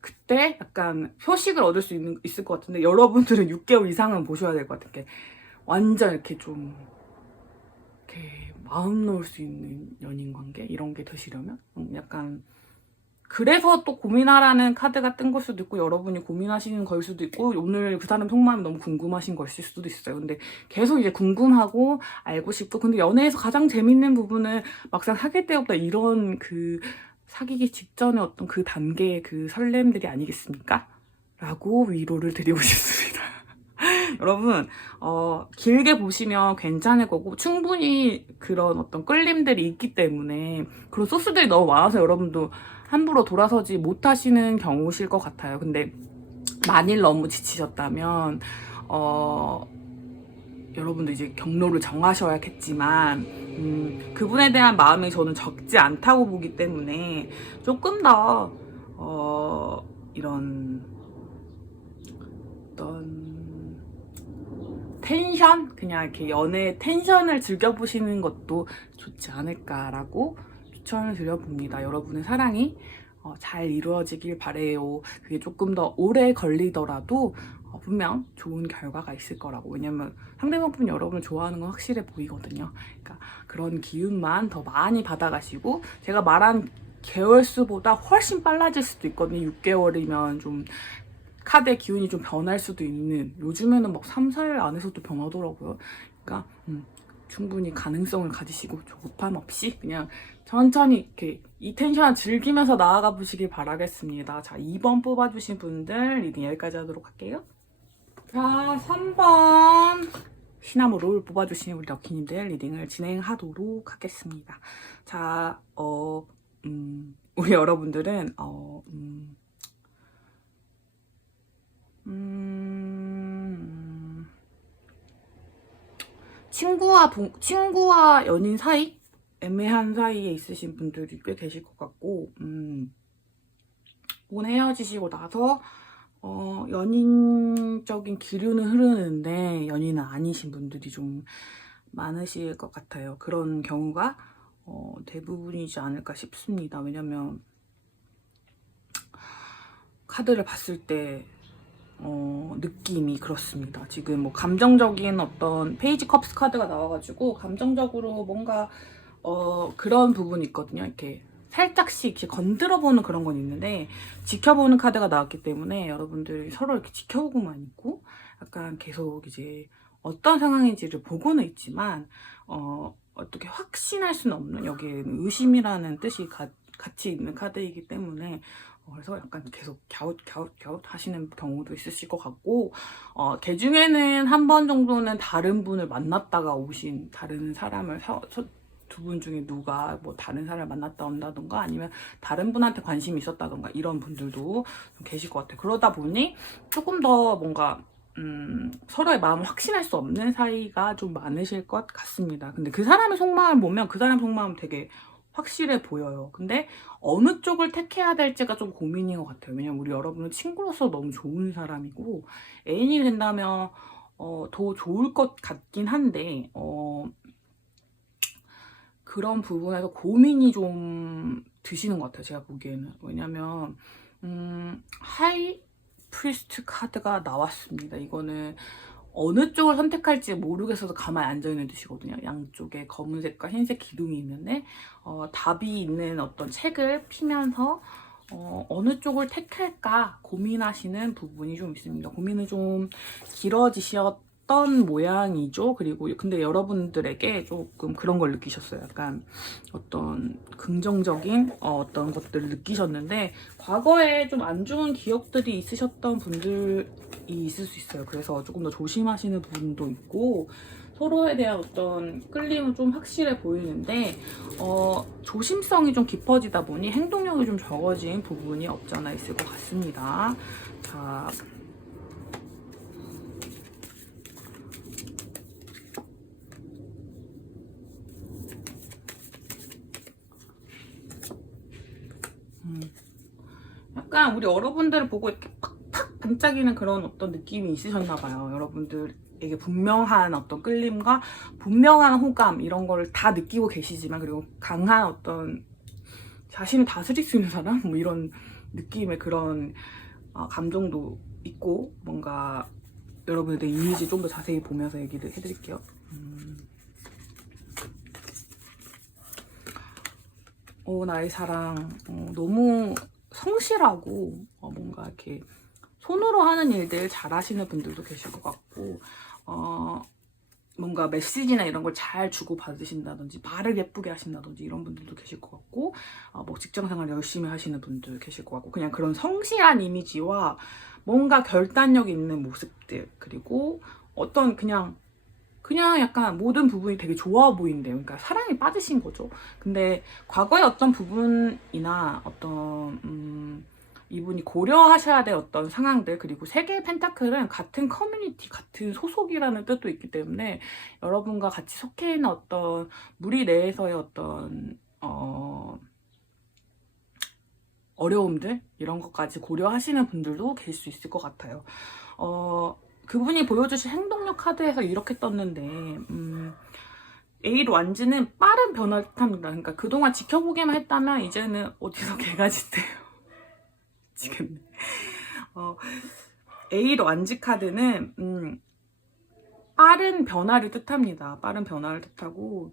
그때 약간 표식을 얻을 수 있을 것 같은데 여러분들은 6개월 이상은 보셔야 될 것 같아요. 완전 이렇게 좀 이렇게 마음 놓을 수 있는 연인 관계 이런 게 되시려면 약간 그래서 또 고민하라는 카드가 뜬 걸 수도 있고 여러분이 고민하시는 걸 수도 있고 오늘 그 사람 속마음이 너무 궁금하신 것일 수도 있어요. 근데 계속 이제 궁금하고 알고 싶고 근데 연애에서 가장 재밌는 부분은 막상 사귈 때보다 이런 그 사귀기 직전의 어떤 그 단계의 그 설렘들이 아니겠습니까? 라고 위로를 드리고 싶습니다. 여러분 길게 보시면 괜찮을 거고 충분히 그런 어떤 끌림들이 있기 때문에 그런 소스들이 너무 많아서 여러분도 함부로 돌아서지 못하시는 경우실 것 같아요. 근데 만일 너무 지치셨다면 여러분도 이제 경로를 정하셔야겠지만 그분에 대한 마음이 저는 적지 않다고 보기 때문에 조금 더 이런 어떤 텐션? 그냥 이렇게 연애 텐션을 즐겨보시는 것도 좋지 않을까라고 추천을 드려봅니다. 여러분의 사랑이 잘 이루어지길 바래요. 그게 조금 더 오래 걸리더라도 분명 좋은 결과가 있을 거라고. 왜냐면 상대방분 여러분을 좋아하는 건 확실해 보이거든요. 그러니까 그런 기운만 더 많이 받아가시고 제가 말한 개월수보다 훨씬 빨라질 수도 있거든요. 6개월이면 좀 카드의 기운이 좀 변할 수도 있는 요즘에는 막 3, 4일 안에서도 변하더라고요. 그러니까 충분히 가능성을 가지시고 조급함 없이 그냥 천천히 이렇게 이 텐션을 즐기면서 나아가 보시길 바라겠습니다. 자, 2번 뽑아주신 분들 리딩 여기까지 하도록 할게요. 자, 3번 시나모롤 뽑아주신 우리 럭키님들 리딩을 진행하도록 하겠습니다. 자, 우리 여러분들은 친구와 연인 사이? 애매한 사이에 있으신 분들이 꽤 계실 것 같고, 혹은 헤어지시고 나서, 연인적인 기류는 흐르는데, 연인은 아니신 분들이 좀 많으실 것 같아요. 그런 경우가, 대부분이지 않을까 싶습니다. 왜냐면, 카드를 봤을 때, 느낌이 그렇습니다. 지금 뭐 감정적인 어떤 페이지 컵스 카드가 나와가지고 감정적으로 뭔가 그런 부분이 있거든요. 이렇게 살짝씩 이렇게 건드려보는 그런 건 있는데 지켜보는 카드가 나왔기 때문에 여러분들이 서로 이렇게 지켜보고만 있고 약간 계속 이제 어떤 상황인지를 보고는 있지만 어떻게 확신할 수는 없는 여기에는 의심이라는 뜻이 같이 있는 카드이기 때문에 그래서 약간 계속 갸웃 하시는 경우도 있으실 것 같고 걔 중에는 한 번 정도는 다른 분을 만났다가 오신 다른 사람을 두 분 중에 누가 뭐 다른 사람을 만났다 온다던가 아니면 다른 분한테 관심이 있었다던가 이런 분들도 좀 계실 것 같아요. 그러다 보니 조금 더 뭔가 서로의 마음을 확신할 수 없는 사이가 좀 많으실 것 같습니다. 근데 그 사람의 속마음을 보면 그 사람 속마음 되게 확실해 보여요. 근데 어느 쪽을 택해야 될지가 좀 고민인 것 같아요. 왜냐면 우리 여러분은 친구로서 너무 좋은 사람이고 애인이 된다면 더 좋을 것 같긴 한데 그런 부분에서 고민이 좀 드시는 것 같아요. 제가 보기에는. 왜냐면 하이 프리스트 카드가 나왔습니다. 이거는 어느 쪽을 선택할지 모르겠어서 가만히 앉아있는 듯이거든요. 양쪽에 검은색과 흰색 기둥이 있는데 답이 있는 어떤 책을 피면서 어느 쪽을 택할까 고민하시는 부분이 좀 있습니다. 고민은 좀 길어지셨던 모양이죠. 그리고 근데 여러분들에게 조금 그런 걸 느끼셨어요. 약간 어떤 긍정적인 어떤 것들을 느끼셨는데 과거에 좀 안 좋은 기억들이 있으셨던 분들이 있을 수 있어요. 그래서 조금 더 조심하시는 부분도 있고 서로에 대한 어떤 끌림은 좀 확실해 보이는데 조심성이 좀 깊어지다 보니 행동력이 좀 적어진 부분이 없지 않아 있을 것 같습니다. 자, 약간 우리 여러분들을 보고 이렇게 팍팍 반짝이는 그런 어떤 느낌이 있으셨나 봐요. 여러분들에게 분명한 어떤 끌림과 분명한 호감 이런 걸 다 느끼고 계시지만 그리고 강한 어떤 자신을 다스릴 수 있는 사람? 뭐 이런 느낌의 그런 감정도 있고 뭔가 여러분들의 이미지 좀 더 자세히 보면서 얘기를 해드릴게요. 나의 사랑 너무 성실하고 뭔가 이렇게 손으로 하는 일들 잘 하시는 분들도 계실 것 같고 뭔가 메시지나 이런 걸 잘 주고받으신다든지 말을 예쁘게 하신다든지 이런 분들도 계실 것 같고 뭐 직장생활 열심히 하시는 분들 계실 것 같고 그냥 그런 성실한 이미지와 뭔가 결단력 있는 모습들 그리고 어떤 그냥 약간 모든 부분이 되게 좋아 보인대요. 그러니까 사랑에 빠지신 거죠. 근데 과거의 어떤 부분이나 어떤 이분이 고려하셔야 될 어떤 상황들 그리고 세 개의 펜타클은 같은 커뮤니티, 같은 소속이라는 뜻도 있기 때문에 여러분과 같이 속해 있는 어떤 무리 내에서의 어떤 어려움들 이런 것까지 고려하시는 분들도 계실 수 있을 것 같아요. 그분이 보여주신 행동력 카드에서 이렇게 떴는데 A로 앉는 빠른 변화를 뜻합니다. 그러니까 그동안 지켜보기만 했다면 이제는 어디서 개가 짖대요. 지금 A로 앉은 카드는 빠른 변화를 뜻합니다. 빠른 변화를 뜻하고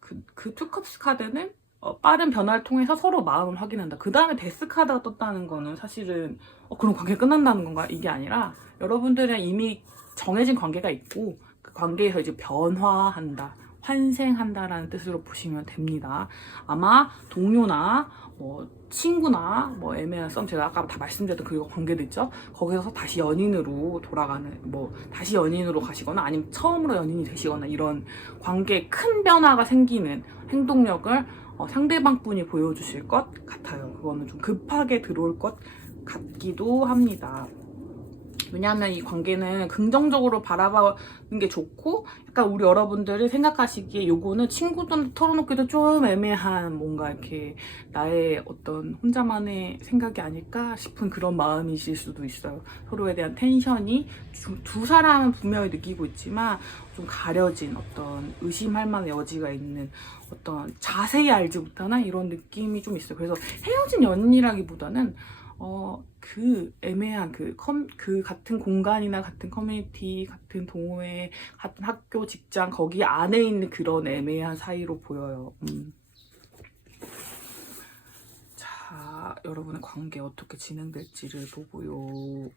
그 투컵스 카드는 빠른 변화를 통해서 서로 마음을 확인한다. 그 다음에 데스 카드가 떴다는 거는 사실은 그럼 관계 끝난다는 건가? 이게 아니라 여러분들은 이미 정해진 관계가 있고 그 관계에서 이제 변화한다. 환생한다라는 뜻으로 보시면 됩니다. 아마 동료나 뭐 친구나 뭐 애매한 썸 제가 아까 다 말씀드렸던 그 관계도 있죠. 거기서 다시 연인으로 돌아가는 뭐 다시 연인으로 가시거나 아니면 처음으로 연인이 되시거나 이런 관계에 큰 변화가 생기는 행동력을 상대방 분이 보여주실 것 같아요. 그거는 좀 급하게 들어올 것 같기도 합니다. 왜냐하면 이 관계는 긍정적으로 바라보는 게 좋고 약간 우리 여러분들이 생각하시기에 요거는 친구들한테 털어놓기도 좀 애매한 뭔가 이렇게 나의 어떤 혼자만의 생각이 아닐까 싶은 그런 마음이실 수도 있어요. 서로에 대한 텐션이 두 사람은 분명히 느끼고 있지만 좀 가려진 어떤 의심할 만한 여지가 있는 어떤 자세히 알지 못하나 이런 느낌이 좀 있어요. 그래서 헤어진 연인이라기보다는 그 애매한 그 같은 공간이나 같은 커뮤니티, 같은 동호회, 같은 학교, 직장 거기 안에 있는 그런 애매한 사이로 보여요. 자, 여러분의 관계 어떻게 진행될지를 보고요.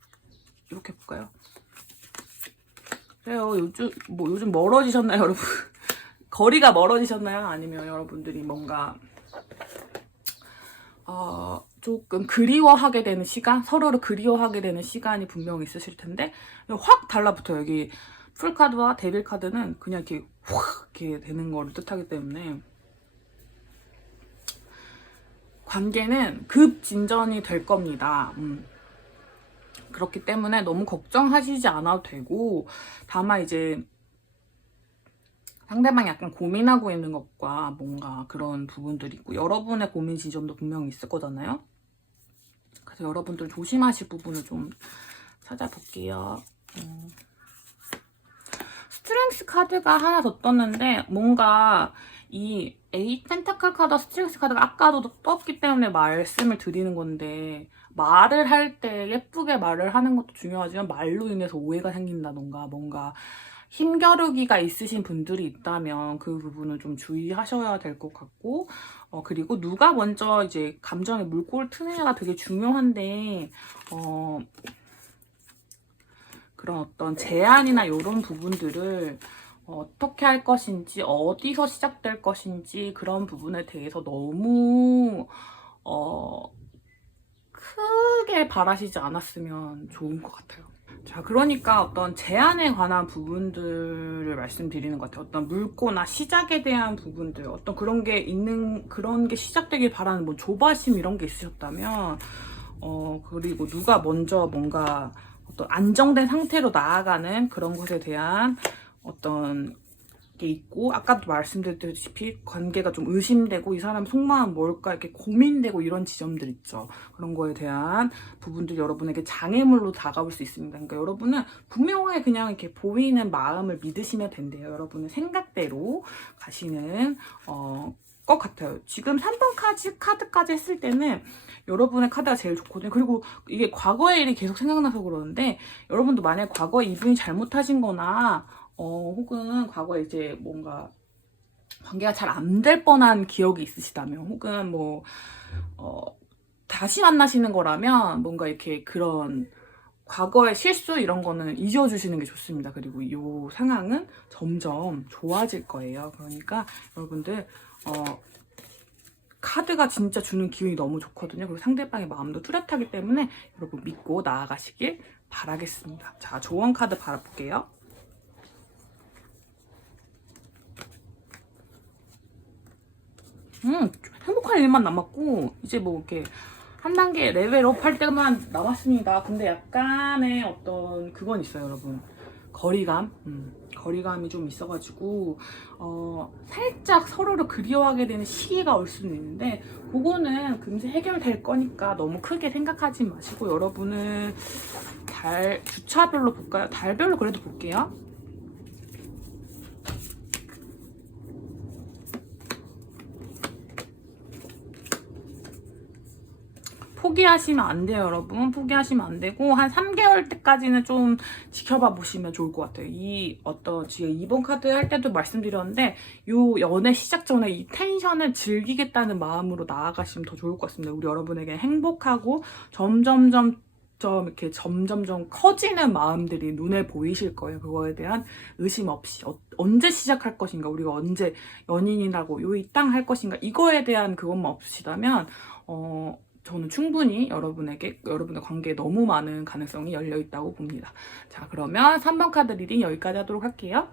이렇게 볼까요? 그래요. 요즘 멀어지셨나요, 여러분? 거리가 멀어지셨나요? 아니면 여러분들이 뭔가 조금 그리워하게 되는 시간? 서로를 그리워하게 되는 시간이 분명히 있으실 텐데 확 달라붙어요. 여기 풀카드와 데빌 카드는 그냥 이렇게 확 이렇게 되는 거를 뜻하기 때문에 관계는 급진전이 될 겁니다. 그렇기 때문에 너무 걱정하시지 않아도 되고 다만 이제 상대방이 약간 고민하고 있는 것과 뭔가 그런 부분들이 있고 여러분의 고민 지점도 분명히 있을 거잖아요. 그래서 여러분들 조심하실 부분을 좀 찾아볼게요. 스트렝스 카드가 하나 더 떴는데 뭔가 이 8 펜타클 카드, 스트렝스 카드가 아까도 떴기 때문에 말씀을 드리는 건데, 말을 할 때 예쁘게 말을 하는 것도 중요하지만 말로 인해서 오해가 생긴다던가 뭔가 힘겨루기가 있으신 분들이 있다면 그 부분은 좀 주의하셔야 될 것 같고, 그리고 누가 먼저 이제 감정에 물꼬를 트느냐가 되게 중요한데, 그런 어떤 제안이나 이런 부분들을 어떻게 할 것인지, 어디서 시작될 것인지 그런 부분에 대해서 너무 크게 바라시지 않았으면 좋은 것 같아요. 자, 그러니까 어떤 제안에 관한 부분들을 말씀드리는 것 같아요. 어떤 물꼬나 시작에 대한 부분들, 어떤 그런 게 있는, 그런 게 시작되길 바라는 뭐 조바심 이런 게 있으셨다면, 그리고 누가 먼저 뭔가 어떤 안정된 상태로 나아가는 그런 것에 대한 어떤 게 있고, 아까도 말씀드렸다시피 관계가 좀 의심되고 이 사람 속마음 뭘까 이렇게 고민되고 이런 지점들 있죠. 그런 거에 대한 부분들 여러분에게 장애물로 다가올 수 있습니다. 그러니까 여러분은 분명하게 그냥 이렇게 보이는 마음을 믿으시면 된대요. 여러분의 생각대로 가시는 것 같아요. 지금 3번 카드까지 했을 때는 여러분의 카드가 제일 좋거든요. 그리고 이게 과거의 일이 계속 생각나서 그러는데, 여러분도 만약 과거에 이분이 잘못하신 거나 혹은 과거에 이제 뭔가 관계가 잘 안 될 뻔한 기억이 있으시다면, 혹은 뭐 다시 만나시는 거라면 뭔가 이렇게 그런 과거의 실수 이런 거는 잊어주시는 게 좋습니다. 그리고 이 상황은 점점 좋아질 거예요. 그러니까 여러분들 카드가 진짜 주는 기운이 너무 좋거든요. 그리고 상대방의 마음도 뚜렷하기 때문에 여러분 믿고 나아가시길 바라겠습니다. 자, 조언 카드 바라볼게요. 행복할 일만 남았고, 이제 뭐 이렇게 한 단계 레벨업 할 때만 남았습니다. 근데 약간의 어떤 그건 있어요, 여러분. 거리감이 좀 있어가지고 살짝 서로를 그리워하게 되는 시기가 올 수는 있는데, 그거는 금세 해결될 거니까 너무 크게 생각하지 마시고, 여러분은 주차별로 볼까요? 달별로 그래도 볼게요. 포기하시면 안 돼요, 여러분. 포기하시면 안 되고, 한 3개월 때까지는 좀 지켜봐 보시면 좋을 것 같아요. 지금 2번 카드 할 때도 말씀드렸는데, 요 연애 시작 전에 이 텐션을 즐기겠다는 마음으로 나아가시면 더 좋을 것 같습니다. 우리 여러분에게 행복하고 점점점 커지는 마음들이 눈에 보이실 거예요. 그거에 대한 의심 없이 언제 시작할 것인가, 우리가 언제 연인이라고 이 땅 할 것인가, 이거에 대한 그것만 없으시다면 저는 충분히 여러분의 관계에 너무 많은 가능성이 열려있다고 봅니다. 자, 그러면 3번 카드 리딩 여기까지 하도록 할게요.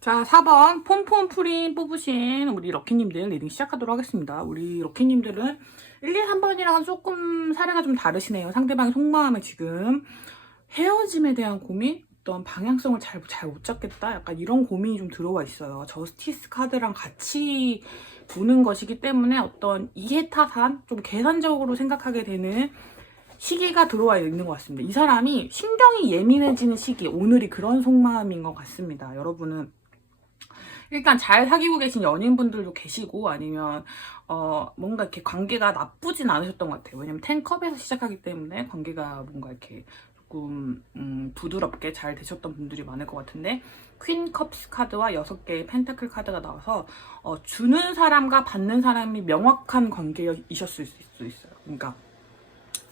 자, 4번 폼폼 프린 뽑으신 우리 럭키님들 리딩 시작하도록 하겠습니다. 우리 럭키님들은 1, 2, 3번이랑은 조금 사례가 좀 다르시네요. 상대방의 속마음에 지금 헤어짐에 대한 고민? 어떤 방향성을 잘 못 잡겠다? 약간 이런 고민이 좀 들어와 있어요. 저스티스 카드랑 같이 보는 것이기 때문에 어떤 이해타산, 좀 계산적으로 생각하게 되는 시기가 들어와 있는 것 같습니다. 이 사람이 신경이 예민해지는 시기, 오늘이 그런 속마음인 것 같습니다. 여러분은 일단 잘 사귀고 계신 연인분들도 계시고, 아니면 뭔가 이렇게 관계가 나쁘진 않으셨던 것 같아요. 왜냐면 10컵에서 시작하기 때문에 관계가 뭔가 이렇게 조금 부드럽게 잘 되셨던 분들이 많을 것 같은데, 퀸 컵스 카드와 6개의 펜타클 카드가 나와서 주는 사람과 받는 사람이 명확한 관계이셨을 수 있어요. 그러니까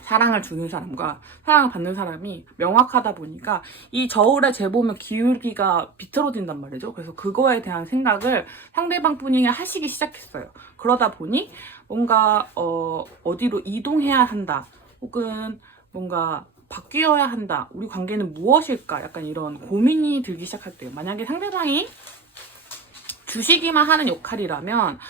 사랑을 주는 사람과 사랑을 받는 사람이 명확하다 보니까 이 저울에 재보면 기울기가 비틀어진단 말이죠. 그래서 그거에 대한 생각을 상대방 분이 하시기 시작했어요. 그러다 보니 뭔가 어디로 이동해야 한다, 혹은 뭔가 바뀌어야 한다, 우리 관계는 무엇일까, 약간 이런 고민이 들기 시작할 때요. 만약에 상대방이 주시기만 하는 역할이라면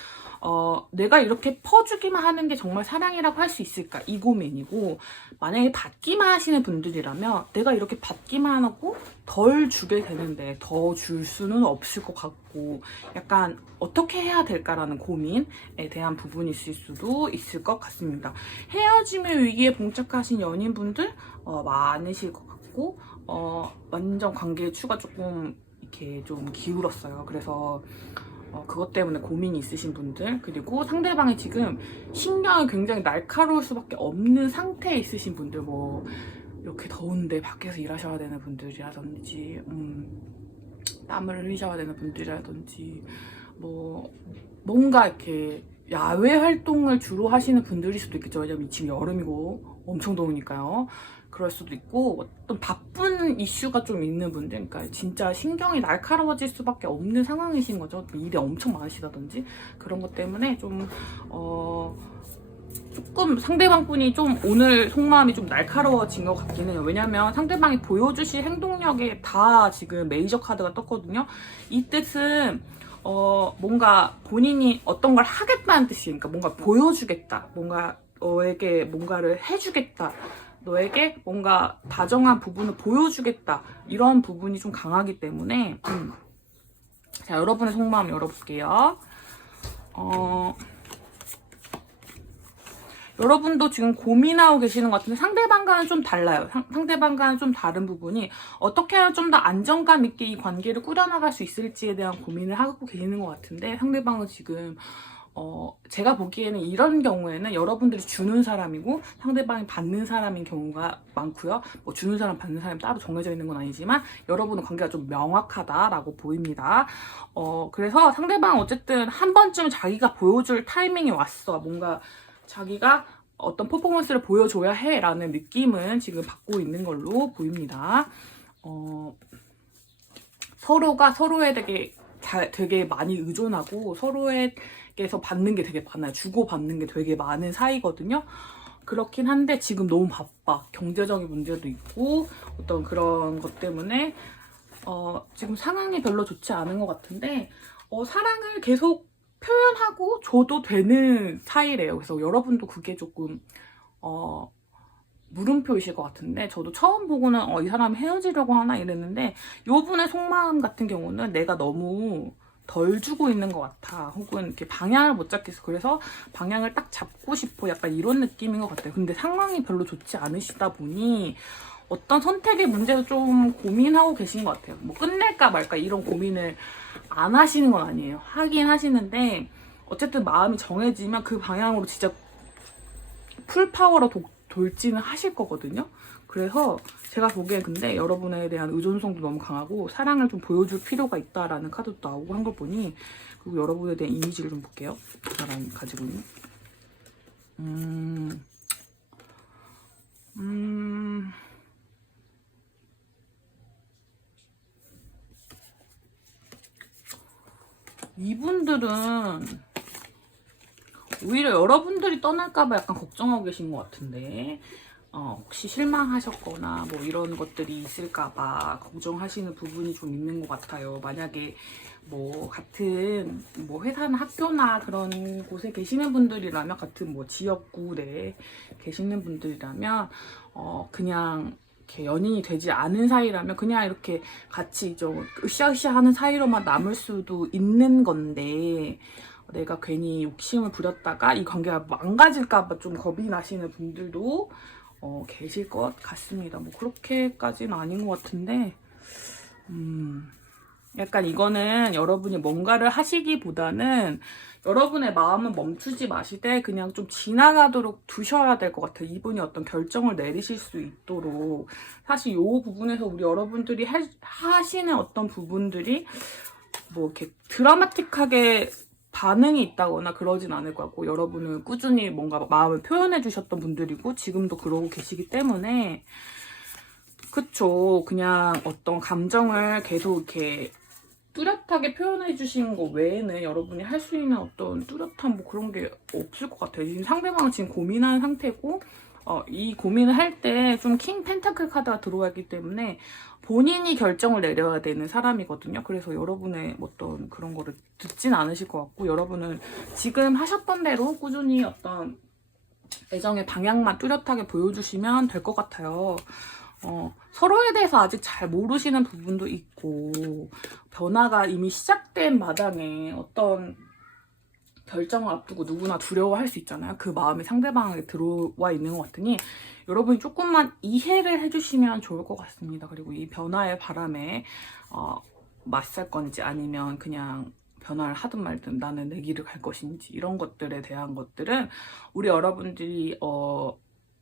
내가 이렇게 퍼주기만 하는 게 정말 사랑이라고 할 수 있을까, 이 고민이고, 만약에 받기만 하시는 분들이라면 내가 이렇게 받기만 하고 덜 주게 되는데 더 줄 수는 없을 것 같고, 약간 어떻게 해야 될까라는 고민에 대한 부분이 있을 수도 있을 것 같습니다. 헤어짐의 위기에 봉착하신 연인분들 많으실 것 같고, 완전 관계의 추가 조금 이렇게 좀 기울었어요. 그래서 그것 때문에 고민이 있으신 분들, 그리고 상대방이 지금 신경이 굉장히 날카로울 수밖에 없는 상태에 있으신 분들, 뭐 이렇게 더운데 밖에서 일하셔야 되는 분들이라든지 땀을 흘리셔야 되는 분들이라든지 뭐 뭔가 이렇게 야외 활동을 주로 하시는 분들일 수도 있겠죠. 왜냐면 지금 여름이고 엄청 더우니까요. 그럴 수도 있고, 어떤 바쁜 이슈가 좀 있는 분들, 그러니까 진짜 신경이 날카로워질 수밖에 없는 상황이신 거죠. 일이 엄청 많으시다든지 그런 것 때문에 좀 조금 상대방 분이 좀 오늘 속마음이 좀 날카로워진 것 같긴 해요. 왜냐면 상대방이 보여주실 행동력에 다 지금 메이저 카드가 떴거든요. 이 뜻은 뭔가 본인이 어떤 걸 하겠다는 뜻이에요. 그러니까 뭔가 보여주겠다, 뭔가 너에게 뭔가를 해주겠다, 너에게 뭔가 다정한 부분을 보여주겠다, 이런 부분이 좀 강하기 때문에 자, 여러분의 속마음 열어볼게요. 여러분도 지금 고민하고 계시는 것 같은데 상대방과는 좀 달라요. 상대방과는 좀 다른 부분이 어떻게 하면 좀 더 안정감 있게 이 관계를 꾸려나갈 수 있을지에 대한 고민을 하고 계시는 것 같은데, 상대방은 지금 제가 보기에는 이런 경우에는 여러분들이 주는 사람이고 상대방이 받는 사람인 경우가 많고요. 뭐 주는 사람 받는 사람이 따로 정해져 있는 건 아니지만 여러분은 관계가 좀 명확하다라고 보입니다. 그래서 상대방은 어쨌든 한 번쯤 자기가 보여줄 타이밍이 왔어. 뭔가 자기가 어떤 퍼포먼스를 보여줘야 해 라는 느낌은 지금 받고 있는 걸로 보입니다. 서로가 서로에 되게 많이 의존하고 서로에게서 받는 게 되게 많아요. 주고받는 게 되게 많은 사이거든요. 그렇긴 한데 지금 너무 바빠. 경제적인 문제도 있고 어떤 그런 것 때문에 지금 상황이 별로 좋지 않은 것 같은데 사랑을 계속 표현하고 줘도 되는 사이래요. 그래서 여러분도 그게 조금 물음표이실 것 같은데, 저도 처음 보고는 이 사람이 헤어지려고 하나 이랬는데, 요분의 속마음 같은 경우는 내가 너무 덜 주고 있는 것 같아, 혹은 이렇게 방향을 못 잡겠어, 그래서 방향을 딱 잡고 싶어, 약간 이런 느낌인 것 같아요. 근데 상황이 별로 좋지 않으시다 보니 어떤 선택의 문제도 좀 고민하고 계신 것 같아요. 뭐 끝낼까 말까 이런 고민을 안 하시는 건 아니에요. 하긴 하시는데 어쨌든 마음이 정해지면 그 방향으로 진짜 풀파워로 돌진을 하실 거거든요. 그래서 제가 보기엔 근데 여러분에 대한 의존성도 너무 강하고 사랑을 좀 보여줄 필요가 있다라는 카드도 나오고 한 걸 보니, 그리고 여러분에 대한 이미지를 좀 볼게요. 그 사람이 가지고 있는. 이분들은 오히려 여러분들이 떠날까봐 약간 걱정하고 계신 것 같은데, 혹시 실망하셨거나 뭐 이런 것들이 있을까봐 걱정하시는 부분이 좀 있는 것 같아요. 만약에 뭐 같은 뭐 회사나 학교나 그런 곳에 계시는 분들이라면, 같은 뭐 지역구 내에 계시는 분들이라면 그냥 이렇게 연인이 되지 않은 사이라면 그냥 이렇게 같이 좀 으쌰으쌰 하는 사이로만 남을 수도 있는 건데, 내가 괜히 욕심을 부렸다가 이 관계가 망가질까봐 좀 겁이 나시는 분들도 계실 것 같습니다. 뭐 그렇게까지는 아닌 것 같은데, 약간 이거는 여러분이 뭔가를 하시기보다는 여러분의 마음은 멈추지 마시되 그냥 좀 지나가도록 두셔야 될 것 같아요. 이분이 어떤 결정을 내리실 수 있도록. 사실 이 부분에서 우리 여러분들이 하시는 어떤 부분들이 뭐 이렇게 드라마틱하게 반응이 있다거나 그러진 않을 것 같고, 여러분은 꾸준히 뭔가 마음을 표현해 주셨던 분들이고 지금도 그러고 계시기 때문에, 그쵸, 그냥 어떤 감정을 계속 이렇게 뚜렷하게 표현해 주신 거 외에는 여러분이 할 수 있는 어떤 뚜렷한 뭐 그런 게 없을 것 같아요. 지금 상대방은 지금 고민하는 상태고, 이 고민을 할 때 좀 킹 펜타클 카드가 들어와 있기 때문에 본인이 결정을 내려야 되는 사람이거든요. 그래서 여러분의 어떤 그런 거를 듣진 않으실 것 같고, 여러분은 지금 하셨던 대로 꾸준히 어떤 애정의 방향만 뚜렷하게 보여주시면 될 것 같아요. 서로에 대해서 아직 잘 모르시는 부분도 있고, 변화가 이미 시작된 마당에 어떤 결정을 앞두고 누구나 두려워할 수 있잖아요. 그 마음이 상대방에게 들어와 있는 것 같으니 여러분이 조금만 이해를 해주시면 좋을 것 같습니다. 그리고 이 변화의 바람에 맞설 건지 아니면 그냥 변화를 하든 말든 나는 내 길을 갈 것인지 이런 것들에 대한 것들은 우리 여러분들이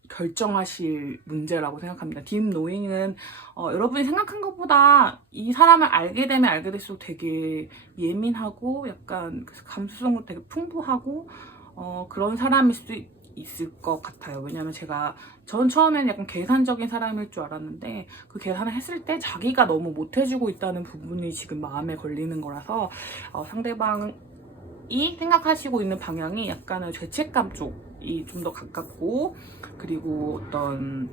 결정하실 문제라고 생각합니다. 딥 노잉은 여러분이 생각한 것보다 이 사람을 알게 되면 알게 될수록 되게 예민하고 약간 감수성도 되게 풍부하고 그런 사람일 수도 있을 것 같아요. 왜냐면 전 처음에는 약간 계산적인 사람일 줄 알았는데 그 계산을 했을 때 자기가 너무 못해주고 있다는 부분이 지금 마음에 걸리는 거라서 상대방이 생각하시고 있는 방향이 약간은 죄책감 쪽이 좀 더 가깝고, 그리고 어떤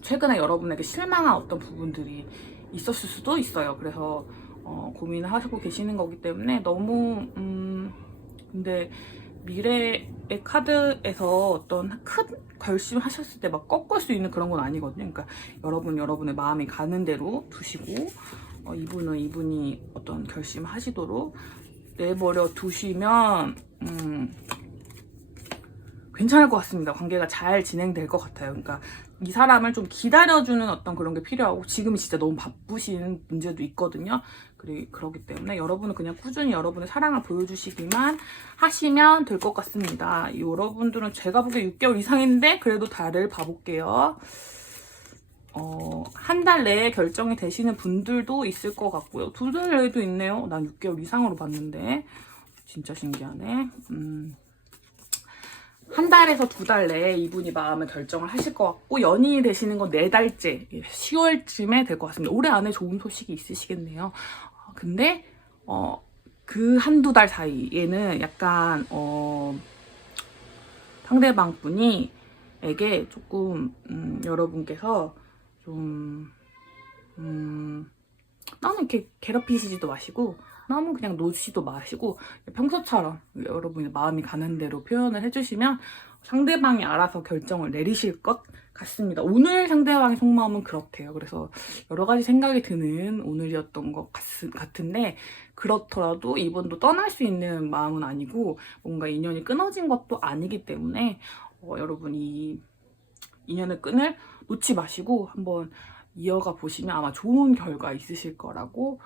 최근에 여러분에게 실망한 어떤 부분들이 있었을 수도 있어요. 그래서 고민을 하시고 계시는 거기 때문에 너무 근데 미래의 카드에서 어떤 큰 결심하셨을 때 막 꺾을 수 있는 그런 건 아니거든요. 그러니까 여러분의 마음이 가는 대로 두시고 이분이 어떤 결심하시도록 내버려 두시면 괜찮을 것 같습니다. 관계가 잘 진행될 것 같아요. 그러니까 이 사람을 좀 기다려주는 어떤 그런 게 필요하고, 지금 진짜 너무 바쁘신 문제도 있거든요. 그렇기 때문에 여러분은 그냥 꾸준히 여러분의 사랑을 보여주시기만 하시면 될 것 같습니다. 여러분들은 제가 보기에 6개월 이상인데 그래도 다들 봐볼게요. 한 달 내에 결정이 되시는 분들도 있을 것 같고요. 2달 내에도 있네요. 난 6개월 이상으로 봤는데 진짜 신기하네. 한 달에서 2달 내에 이분이 마음을 결정을 하실 것 같고, 연인이 되시는 건 4달째, 10월쯤에 될 것 같습니다. 올해 안에 좋은 소식이 있으시겠네요. 근데 그 한두 달 사이에는 약간 상대방 분이에게 조금 여러분께서 좀 너무 이렇게 괴롭히시지도 마시고 너무 그냥 놓으시도 마시고 평소처럼 여러분의 마음이 가는 대로 표현을 해주시면 상대방이 알아서 결정을 내리실 것 같습니다. 오늘 상대방의 속마음은 그렇대요. 그래서 여러 가지 생각이 드는 오늘이었던 것 같은데, 그렇더라도 이분도 떠날 수 있는 마음은 아니고 뭔가 인연이 끊어진 것도 아니기 때문에 여러분 이 인연의 끈을 놓지 마시고 한번 이어가 보시면 아마 좋은 결과 있으실 거라고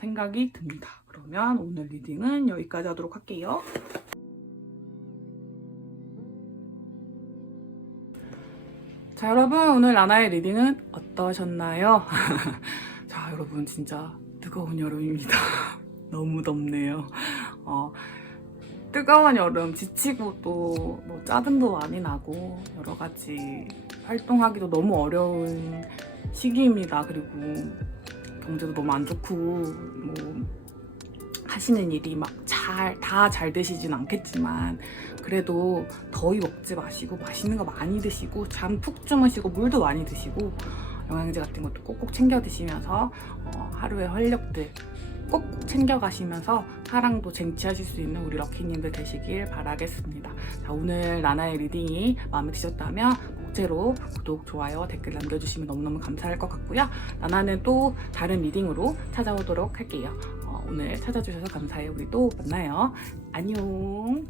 생각이 듭니다. 그러면 오늘 리딩은 여기까지 하도록 할게요. 자, 여러분, 오늘 라나의 리딩은 어떠셨나요? 자, 여러분, 진짜 뜨거운 여름입니다. 너무 덥네요. 뜨거운 여름, 지치고 또 뭐 짜증도 많이 나고 여러 가지 활동하기도 너무 어려운 시기입니다. 그리고 경제도 너무 안 좋고 뭐 하시는 일이 막 다 잘 되시진 않겠지만, 그래도 더위 먹지 마시고 맛있는 거 많이 드시고 잠 푹 주무시고 물도 많이 드시고 영양제 같은 것도 꼭꼭 챙겨 드시면서 하루의 활력들 꼭 챙겨가시면서 사랑도 쟁취하실 수 있는 우리 럭키님들 되시길 바라겠습니다. 자, 오늘 라나의 리딩이 마음에 드셨다면 복제로 구독, 좋아요, 댓글 남겨주시면 너무너무 감사할 것 같고요. 라나는 또 다른 리딩으로 찾아오도록 할게요. 오늘 찾아주셔서 감사해요. 우리 또 만나요. 안녕.